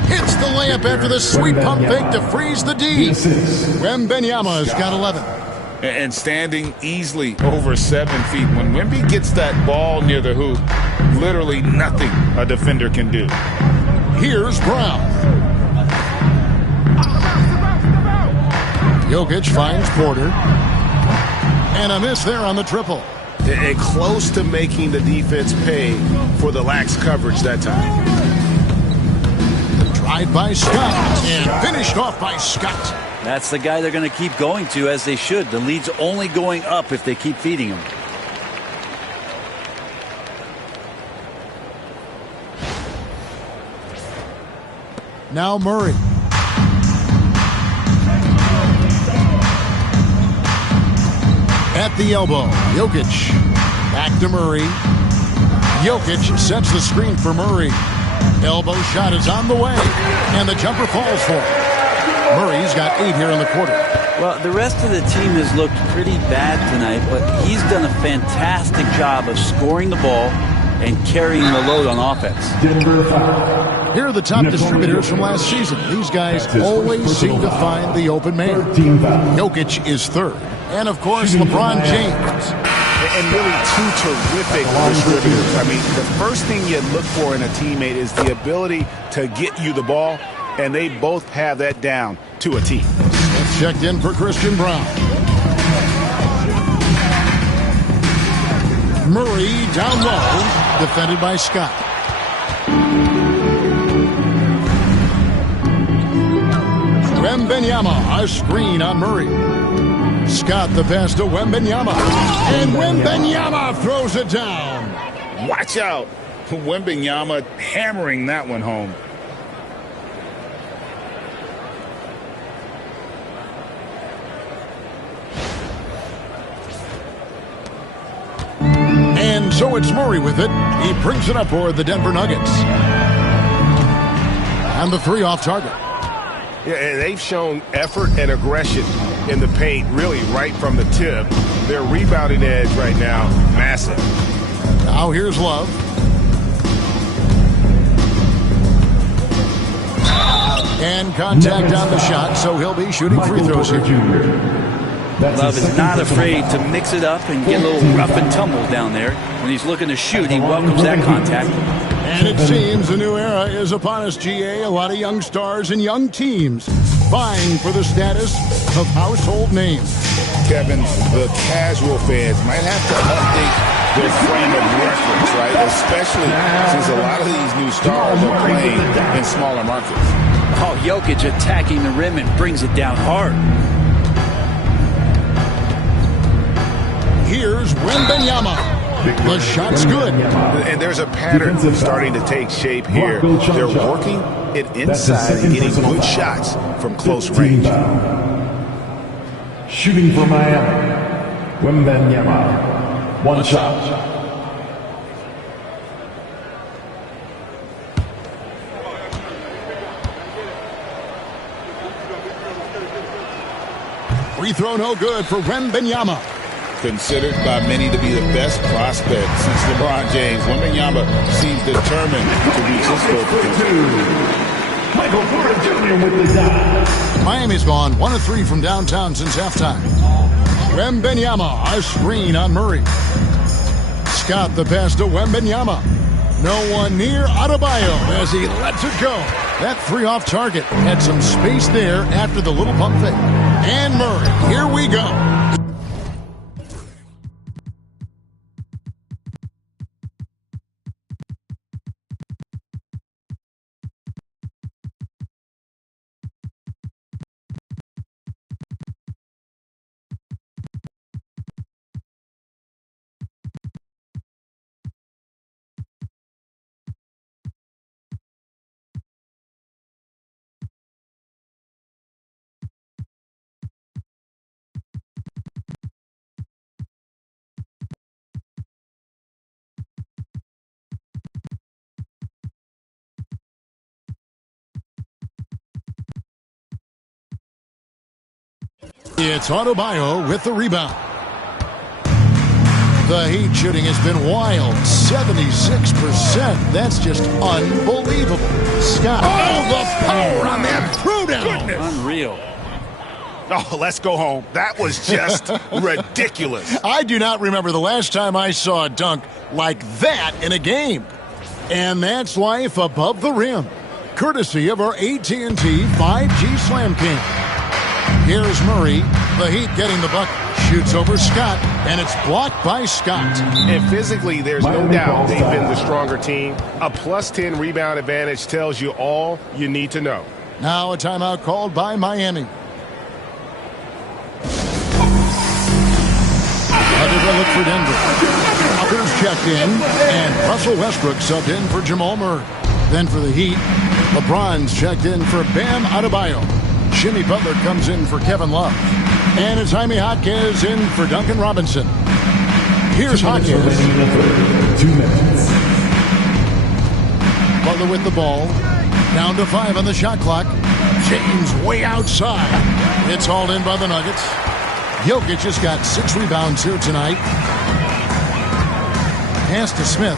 Hits the layup after the sweet pump fake to freeze the D. Wembanyama has got 11. And standing easily over 7 feet. When Wemby gets that ball near the hoop, literally nothing a defender can do. Here's Brown. Jokic finds Porter. And a miss there on the triple. And close to making the defense pay for the lax coverage that time. Drive by Scott and finished off by Scott. That's the guy they're going to keep going to, as they should. The lead's only going up if they keep feeding him. Now Murray. At the elbow, Jokic. Back to Murray. Jokic sets the screen for Murray. Elbow shot is on the way, and the jumper falls for him. Murray's got 8 here in the quarter. Well, the rest of the team has looked pretty bad tonight, but he's done a fantastic job of scoring the ball and carrying the load on offense. Here are the top distributors from last season. These guys always seem to find the open man. Jokic is 3rd. And, of course, LeBron James. And really 2 terrific distributors. I mean, the first thing you look for in a teammate is the ability to get you the ball, and they both have that down to a T. It's checked in for Christian Brown. Murray down low, defended by Scott. Wembanyama, a screen on Murray. Scott the pass to Wembanyama. And Wembanyama throws it down. Watch out. Wembanyama hammering that one home. And so it's Murray with it. He brings it up for the Denver Nuggets. And the 3 off target. Yeah, they've shown effort and aggression in the paint, really right from the tip. Their rebounding edge right now, massive. Now here's Love. And contact on the shot, so he'll be shooting free throws here. Love is not afraid to mix it up and get a little rough and tumble down there. When he's looking to shoot, he welcomes that contact. And it seems a new era is upon us, GA. A lot of young stars and young teams vying for the status of household names. Kevin, the casual fans might have to update their frame of reference, right? Especially since a lot of these new stars are playing in smaller markets. Oh, Jokic attacking the rim and brings it down hard. Here's Wembanyama. The shot's good. And there's a pattern starting to take shape here. They're working it inside and getting good shots from close range. Shooting for Miami, Wembanyama. 1 shot. Free throw no good for Wembanyama. Considered by many to be the best prospect since LeBron James, Wembanyama seems determined to reach his full potential. Michael Porter Jr. with the dot. Miami's gone 1 of 3 from downtown since halftime. Wembanyama, a screen on Murray. Scott the pass to Wembanyama. No one near Adebayo as he lets it go. That 3 off target had some space there after the little pump fake. And Murray, here we go. It's Adebayo with the rebound. The Heat shooting has been wild, 76%. That's just unbelievable. Scott. Oh, the power on that throwdown. Unreal. Oh, let's go home. That was just ridiculous. I do not remember the last time I saw a dunk like that in a game. And that's life above the rim, courtesy of our AT&T 5G Slam King. Here's Murray. The Heat getting the bucket. Shoots over Scott, and it's blocked by Scott. And physically, there's no doubt they've been the stronger team. A +10 rebound advantage tells you all you need to know. Now a timeout called by Miami. Another look for Denver. Walker's checked in, and Russell Westbrook subbed in for Jamal Murray. Then for the Heat, LeBron's checked in for Bam Adebayo. Jimmy Butler comes in for Kevin Love. And it's Jaime Jaquez in for Duncan Robinson. Here's Jaquez. 2 minutes. Butler with the ball. Down to 5 on the shot clock. James way outside. It's hauled in by the Nuggets. Jokic has got 6 rebounds here tonight. Pass to Smith.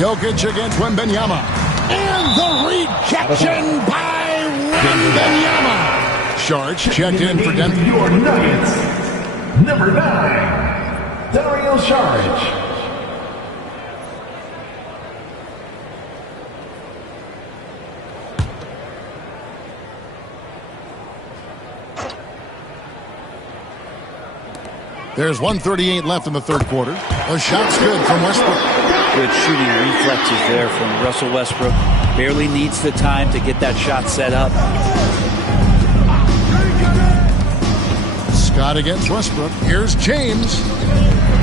Jokic against Wembanyama. And the rejection by Wembanyama. Sharge checked in for Denver. Your Nuggets. Number 9, Dario Saric. There's 1:38 left in the third quarter. A shot's good from Westbrook. Good shooting reflexes there from Russell Westbrook. Barely needs the time to get that shot set up. Scott against Westbrook. Here's James.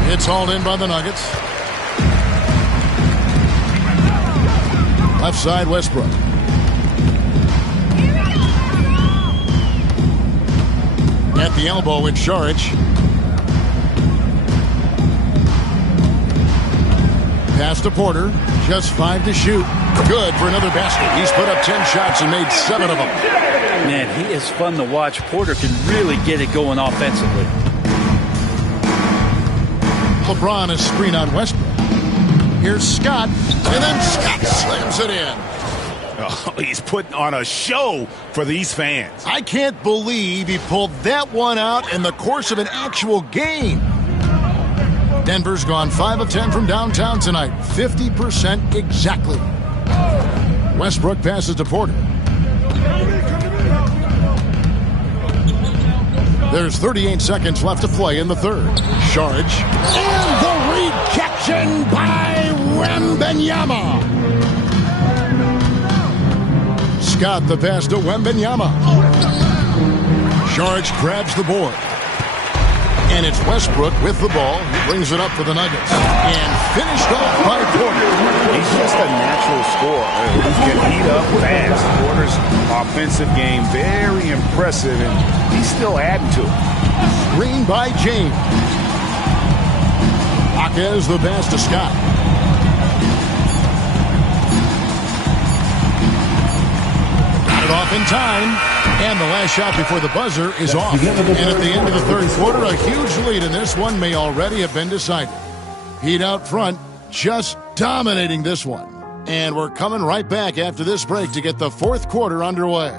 It's hauled in by the Nuggets. Left side, Westbrook. At the elbow with Saric. Pass to Porter. Just 5 to shoot. Good for another basket. He's put up 10 shots and made 7 of them. Man, he is fun to watch. Porter can really get it going offensively. LeBron is screen on Westbrook. Here's Scott. And then Scott slams it in. Oh, he's putting on a show for these fans. I can't believe he pulled that one out in the course of an actual game. Denver's gone 5 of 10 from downtown tonight. 50% exactly. Westbrook passes to Porter. There's 38 seconds left to play in the third. Charge. And the rejection by Wembanyama. Scott the pass to Wembanyama. Charge grabs the board. And it's Westbrook with the ball. He brings it up for the Nuggets. And finished off by Porter. He's just a natural scorer. He can heat up fast. Porter's offensive game very impressive, and he's still adding to it. Screen by James. Jaquez the pass to Scott. Got it off in time. And the last shot before the buzzer is off. And at the end of the third quarter, a huge lead in this one may already have been decided. Heat out front, just dominating this one. And we're coming right back after this break to get the fourth quarter underway.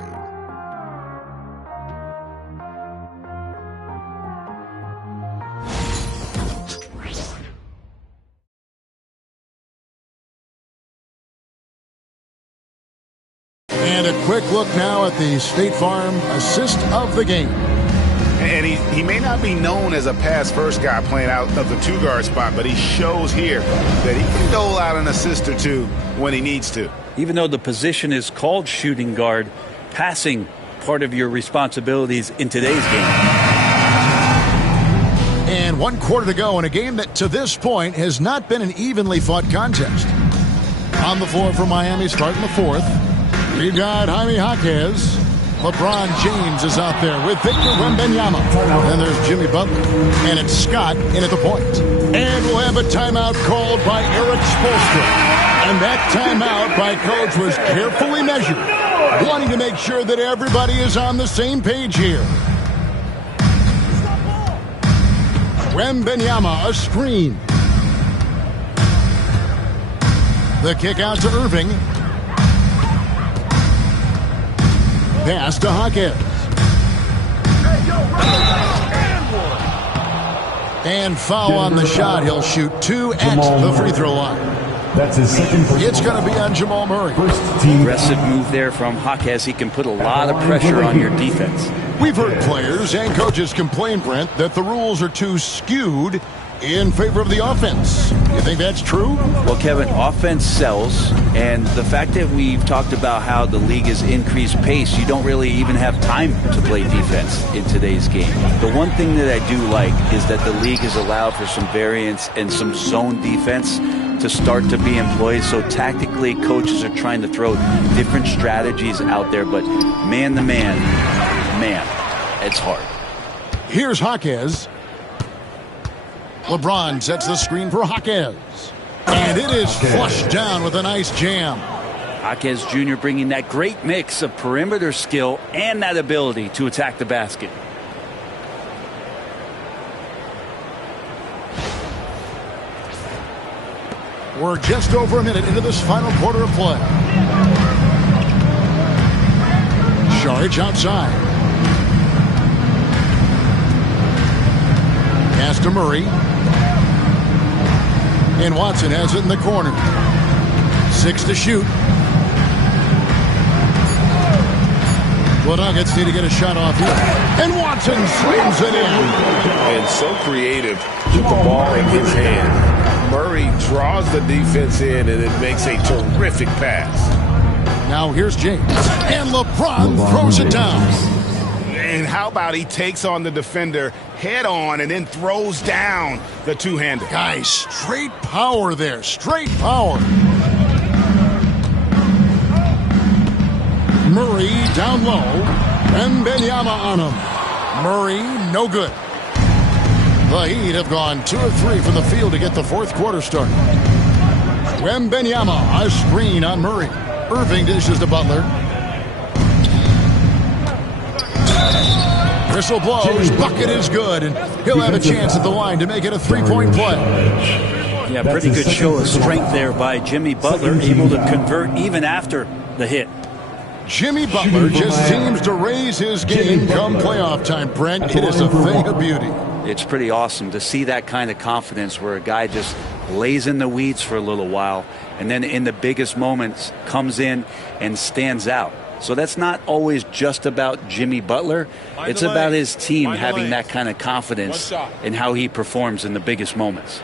And a quick look now at the State Farm assist of the game. And he may not be known as a pass-first guy playing out of the 2-guard spot, but he shows here that he can dole out an assist or two when he needs to. Even though the position is called shooting guard, passing part of your responsibilities in today's game. And 1 quarter to go in a game that to this point has not been an evenly fought contest. On the floor for Miami starting the fourth. We've got Jaime Jaquez. LeBron James is out there with Victor Wembanyama. And there's Jimmy Butler. And it's Scott in at the point. And we'll have a timeout called by Eric Spoelstra. And that timeout by Coach was carefully measured. wanting to make sure that everybody is on the same page here. Wembanyama, a screen. The kick out to Irving. Pass to Hawkins. And foul on the shot. He'll shoot 2 at the free throw line. That's his second. It's going to be on Jamal Murray. Aggressive move there from Hawkins. He can put a lot of pressure on your defense. We've heard players and coaches complain, Brent, that the rules are too skewed in favor of the offense. You think that's true? Well, Kevin, offense sells, and the fact that we've talked about how the league has increased pace, you don't really even have time to play defense in today's game. The one thing that I do like is that the league has allowed for some variance and some zone defense to start to be employed. So tactically, coaches are trying to throw different strategies out there, but man to man, it's hard. Here's Hawkins. LeBron sets the screen for Hawkins. And it is flushed down with a nice jam. Hawkins Jr. bringing that great mix of perimeter skill and that ability to attack the basket. We're just over a minute into this final quarter of play. Saric outside. Pass to Murray. And Watson has it in the corner. 6 to shoot. The Nuggets need to get a shot off here. And Watson slams it in. And so creative with the ball in his hand. Murray draws the defense in, and it makes a terrific pass. Now here's James. And LeBron throws it down. And how about he takes on the defender head on and then throws down the two-hander. Guys, straight power there. Straight power. Murray down low. And Wembanyama on him. Murray, no good. The Heat have gone 2 of 3 from the field to get the fourth quarter started. Wembanyama, a screen on Murray. Irving dishes to Butler. Whistle blows, bucket is good, and he'll have a chance at the line to make it a 3-point play. Yeah, pretty good show of strength there by Jimmy Butler, able to convert even after the hit. Jimmy Butler just seems to raise his game come playoff time, Brent. It is a thing of beauty. It's pretty awesome to see that kind of confidence where a guy just lays in the weeds for a little while and then in the biggest moments comes in and stands out. So that's not always just about Jimmy Butler. It's about his team having that kind of confidence in how he performs in the biggest moments.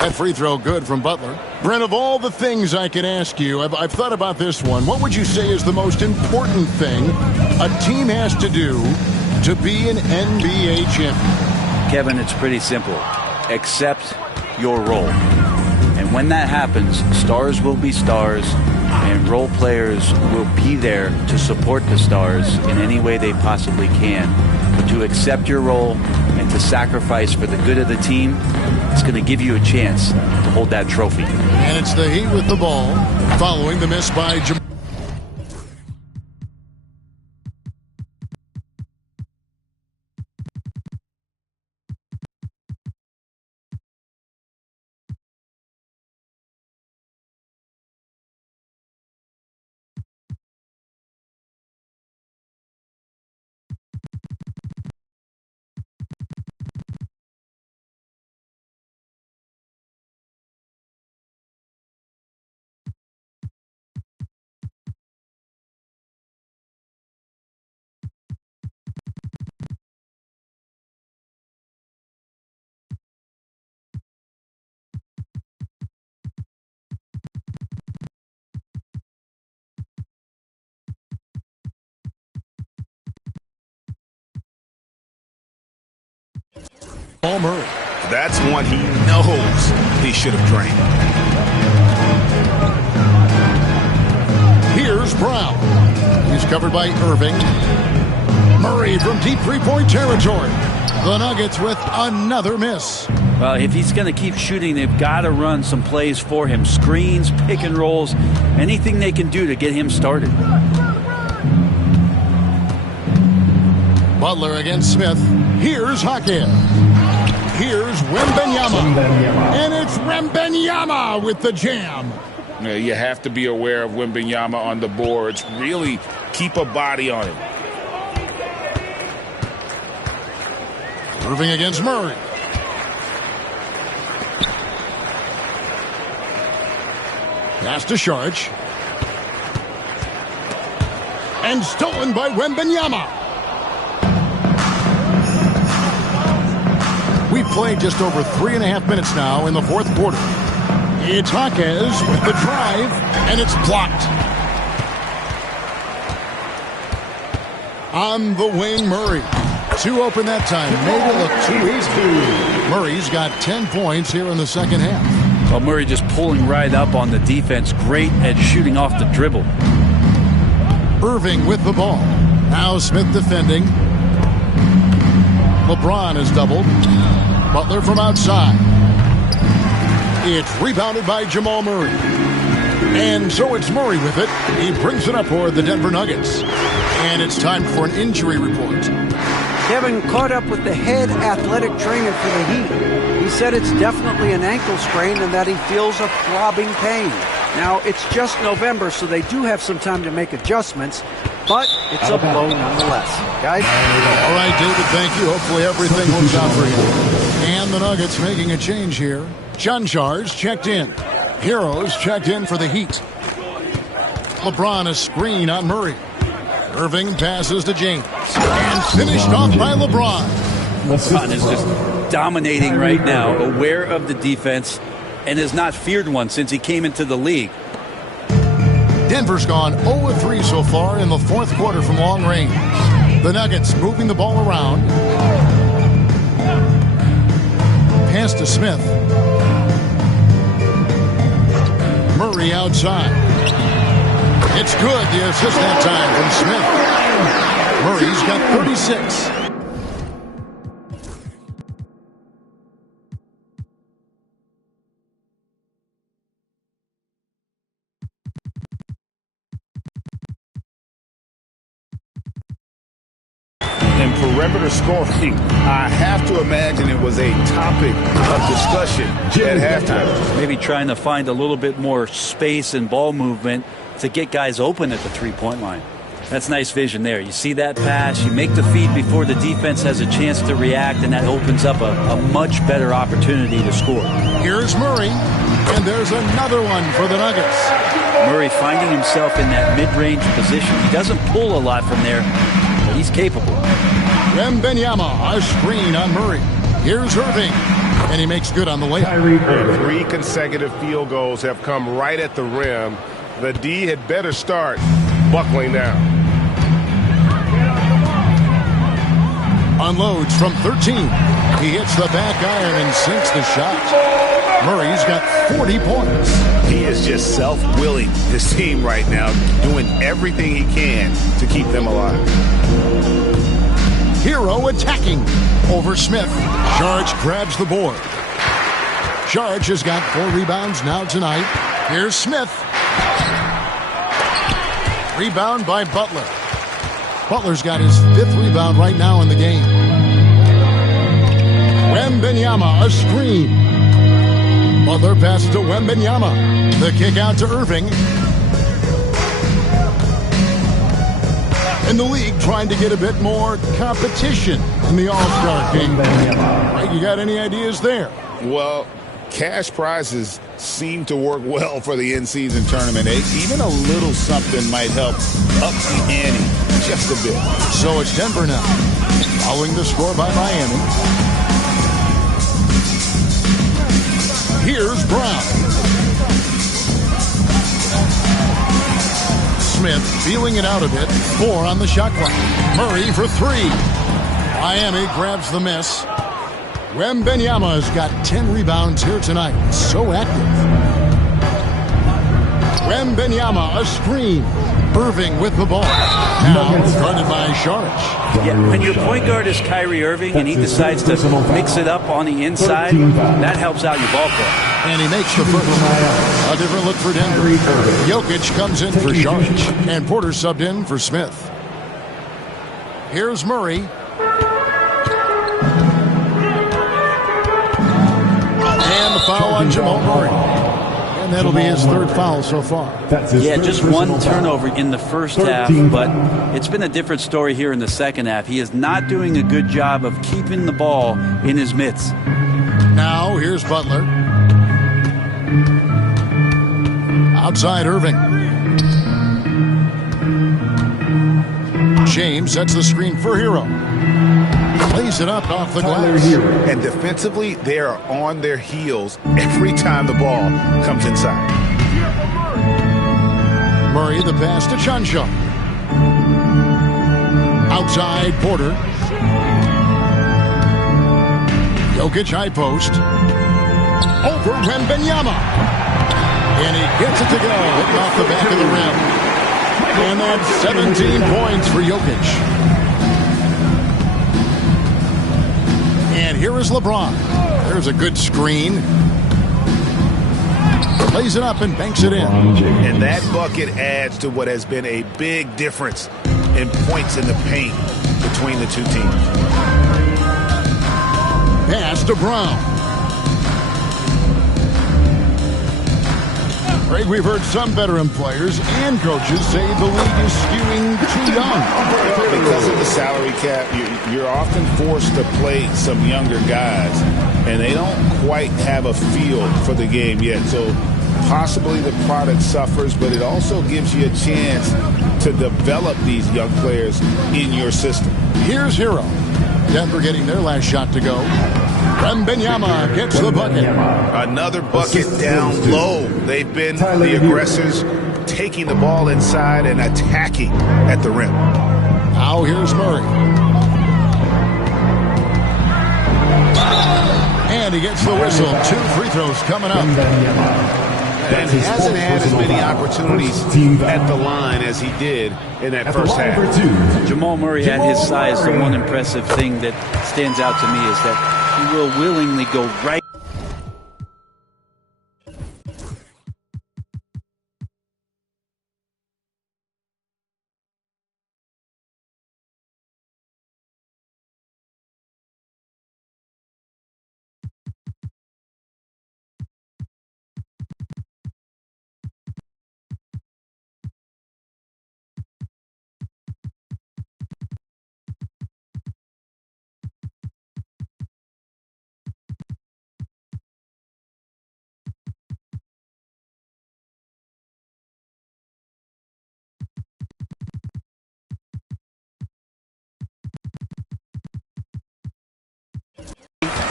That free throw good from Butler. Brent, of all the things I could ask you, I've thought about this one. What would you say is the most important thing a team has to do to be an NBA champion? Kevin, it's pretty simple. Accept your role. And when that happens, stars will be stars, and role players will be there to support the stars in any way they possibly can. But to accept your role and to sacrifice for the good of the team, it's going to give you a chance to hold that trophy. And it's the Heat with the ball, following the miss by Jamal. Murray. That's one he knows he should have drained. Here's Brown. He's covered by Irving. Murray from deep three-point territory. The Nuggets with another miss. Well, if he's going to keep shooting, they've got to run some plays for him. Screens, pick and rolls, anything they can do to get him started. Butler against Smith. Here's Hakeem. Here's Wembanyama. And it's Wembanyama with the jam. Yeah, you have to be aware of Wembanyama on the boards. Really keep a body on him. Irving against Murray. Pass to Sharge. And stolen by Wembanyama. We've played just over 3.5 minutes now in the fourth quarter. It's Jaquez with the drive, and it's blocked. On the wing, Murray. Too open that time. Made it look too easy. Murray's got 10 points here in the second half. Well, Murray just pulling right up on the defense. Great at shooting off the dribble. Irving with the ball. Now Smith defending. LeBron is doubled. Butler from outside. It's rebounded by Jamal Murray. And so it's Murray with it. He brings it up for the Denver Nuggets. And it's time for an injury report. Kevin caught up with the head athletic trainer for the Heat. He said it's definitely an ankle sprain and that he feels a throbbing pain. Now, it's just November, so they do have some time to make adjustments, but it's a blow nonetheless. Guys? All right, David, thank you. Hopefully everything works out for you. And the Nuggets making a change here. Janjar's checked in. Heroes checked in for the Heat. LeBron a screen on Murray. Irving passes to James. And finished off by LeBron. LeBron is just dominating right now, aware of the defense, and has not feared one since he came into the league. Denver's gone 0-3 so far in the fourth quarter from long range. The Nuggets moving the ball around. Pass to Smith. Murray outside. It's good, the assist that time from Smith. Murray's got 36. And perimeter scoring, I have to imagine it was a topic of discussion at halftime. Maybe trying to find a little bit more space and ball movement to get guys open at the three-point line. That's nice vision there. You see that pass, you make the feed before the defense has a chance to react, and that opens up a much better opportunity to score. Here's Murray, and there's another one for the Nuggets. Murray finding himself in that mid-range position. He doesn't pull a lot from there, but he's capable. Wembanyama, a screen on Murray. Here's Irving, and he makes good on the layup. 3 consecutive field goals have come right at the rim. The D had better start buckling down. Unloads from 13. He hits the back iron and sinks the shot. Murray's got 40 points. He is just self-willing, this team right now, doing everything he can to keep them alive. Hero attacking over Smith. Sharge grabs the board. Sharge has got 4 rebounds now tonight. Here's Smith. Rebound by Butler. Butler's got his 5th rebound right now in the game. Wembanyama, a screen. Butler passes to Wembanyama. The kick out to Irving. In the league, trying to get a bit more competition in the All-Star game. Right, you got any ideas there? Well, cash prizes seem to work well for the in-season tournament. Even a little something might help up the ante just a bit. So it's Denver now, following the score by Miami. Here's Brown. Smith feeling it out a bit. 4 on the shot clock. Murray for 3. Miami grabs the miss. Wembanyama has got 10 rebounds here tonight. So active. Wembanyama, a screen. Irving with the ball. Now guarded by Saric. Yeah, when your point guard is Kyrie Irving and he decides to mix it up on the inside, that helps out your ball club. And he makes the first. A different look for Denver. Jokic comes in for Saric. And Porter subbed in for Smith. Here's Murray. And the foul on Jamal Murray. And that'll be his third foul so far. Yeah, just one turnover in the first half, but it's been a different story here in the second half. He is not doing a good job of keeping the ball in his mitts. Now, here's Butler. Outside Irving. James sets the screen for Hero. Plays it up off the glass. And defensively, they are on their heels every time the ball comes inside. Murray, the pass to Chansha. Outside Porter. Jokic high post. Over Wembanyama. And he gets it to go. Hitting off the back of the rim. And that's 17 points for Jokic. And here is LeBron. There's a good screen. Plays it up and banks it in. And that bucket adds to what has been a big difference in points in the paint between the two teams. Pass to Brown. Greg, we've heard some veteran players and coaches say the league is skewing too young. Because of the salary cap, you're often forced to play some younger guys, and they don't quite have a feel for the game yet. So possibly the product suffers, but it also gives you a chance to develop these young players in your system. Here's Hero. Denver getting their last shot to go. Wembanyama gets the bucket. Another bucket down low. They've been the aggressors, taking the ball inside and attacking at the rim. Now here's Murray. And he gets the whistle. 2 free throws coming up. And hasn't had as many opportunities at the line as he did in that first half. Jamal Murray at his size, the one impressive thing that stands out to me is that he will willingly go right.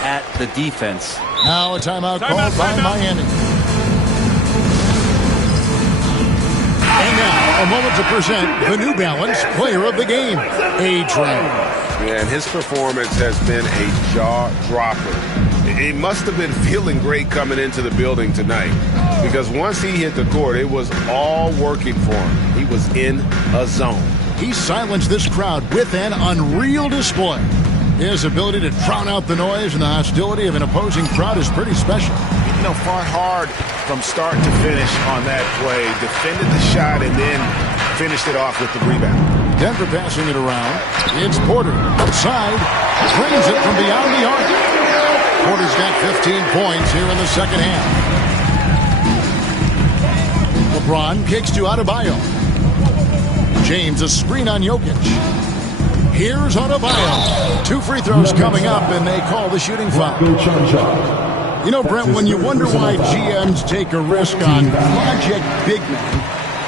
At the defense. Now a timeout called by Miami. And now a moment to present the New Balance Player of the Game, A-Train. And his performance has been a jaw-dropper. He must have been feeling great coming into the building tonight, because once he hit the court, it was all working for him. He was in a zone. He silenced this crowd with an unreal display. His ability to drown out the noise and the hostility of an opposing crowd is pretty special. You know, fought hard from start to finish on that play, defended the shot, and then finished it off with the rebound. Denver passing it around. It's Porter outside, drains it from beyond the arc. Porter's got 15 points here in the second half. LeBron kicks to Adebayo. James, a screen on Jokic. Here's Adebayo. 2 free throws coming up, and they call the shooting foul. You know, Brent, when you wonder why GMs take a risk on project big men,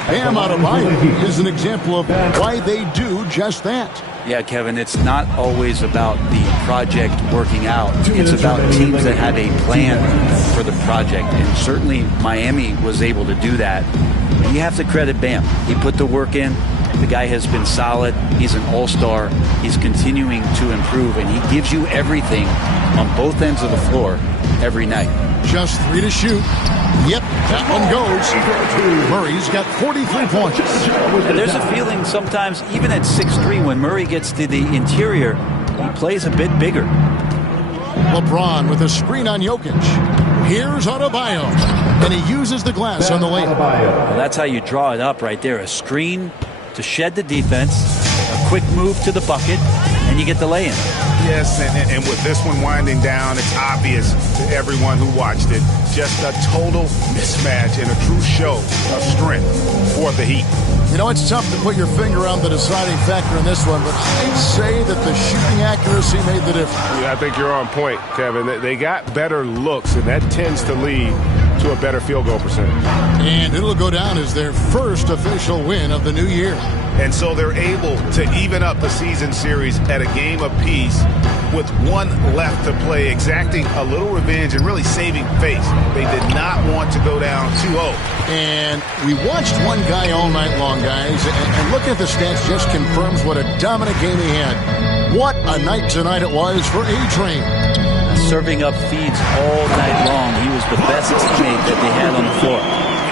Bam Adebayo is an example of why they do just that. Yeah, Kevin, it's not always about the project working out. It's about teams that have a plan for the project, and certainly Miami was able to do that. And you have to credit Bam. He put the work in. The guy has been solid. He's an all-star. He's continuing to improve, and he gives you everything on both ends of the floor every night. Just 3 to shoot. Yep, that one goes. Murray's got 43 points. And there's a feeling sometimes, even at 6'3", when Murray gets to the interior, he plays a bit bigger. LeBron with a screen on Jokic. Here's Adebayo, and he uses the glass on the layup. Well, that's how you draw it up right there. A screen to shed the defense, a quick move to the bucket, and you get the lay-in. Yes, and with this one winding down, it's obvious to everyone who watched it. Just a total mismatch and a true show of strength for the Heat. You know, it's tough to put your finger on the deciding factor in this one, but I'd say that the shooting accuracy made the difference. Yeah, I think you're on point, Kevin. They got better looks, and that tends to lead to a better field goal percentage. And it'll go down as their first official win of the new year. And so they're able to even up the season series at a game apiece with one left to play, exacting a little revenge and really saving face. They did not want to go down 2-0. And we watched one guy all night long, guys, and looking at the stats just confirms what a dominant game he had. What a night tonight it was for A-Train. Serving up feeds all night long. He was the best teammate that they had on the floor.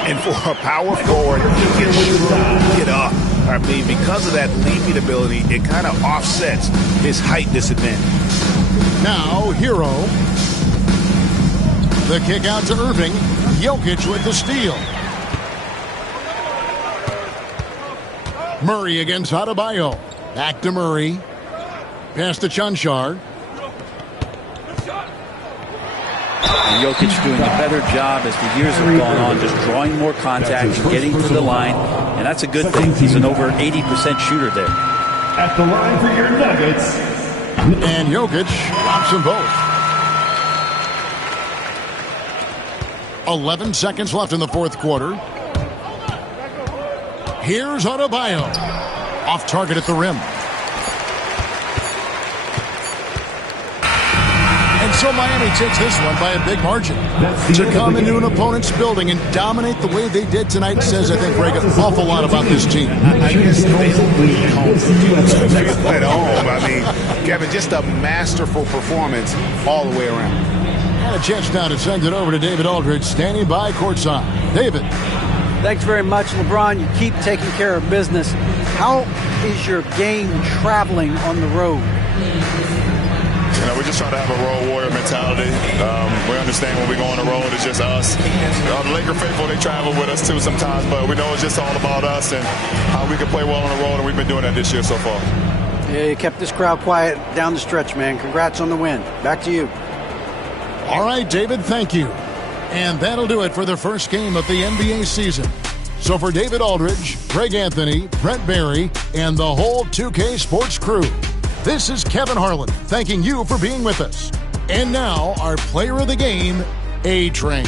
And for a power forward, he can shoot, get up. I mean, because of that leaping ability, it kind of offsets his height disadvantage. Now, Hero. The kick out to Irving. Jokic with the steal. Murray against Adebayo. Back to Murray. Pass to Chanchar. And Jokic doing a better job as the years have gone on, just drawing more contact and getting to the line. And that's a good thing. He's an over 80% shooter there. At the line for your Nuggets. And Jokic drops them both. 11 seconds left in the fourth quarter. Here's Adebayo. Off target at the rim. And so Miami takes this one by a big margin. To come into an opponent's building and dominate the way they did tonight says, I think, Greg, an awful lot about this team. I guess they feel at home. I mean, Kevin, just a masterful performance all the way around. And a chance now to send it over to David Aldridge, standing by courtside. David. Thanks very much, LeBron. You keep taking care of business. How is your game traveling on the road? You know, we just try to have a road warrior mentality. We understand when we go on the road, it's just us. The Laker faithful, they travel with us too sometimes, but we know it's just all about us and how we can play well on the road, and we've been doing that this year so far. Yeah, you kept this crowd quiet down the stretch, man. Congrats on the win. Back to you. All right, David, thank you. And that'll do it for the first game of the NBA season. So for David Aldridge, Greg Anthony, Brent Barry, and the whole 2K Sports crew, this is Kevin Harlan thanking you for being with us. And now, our player of the game, A-Train.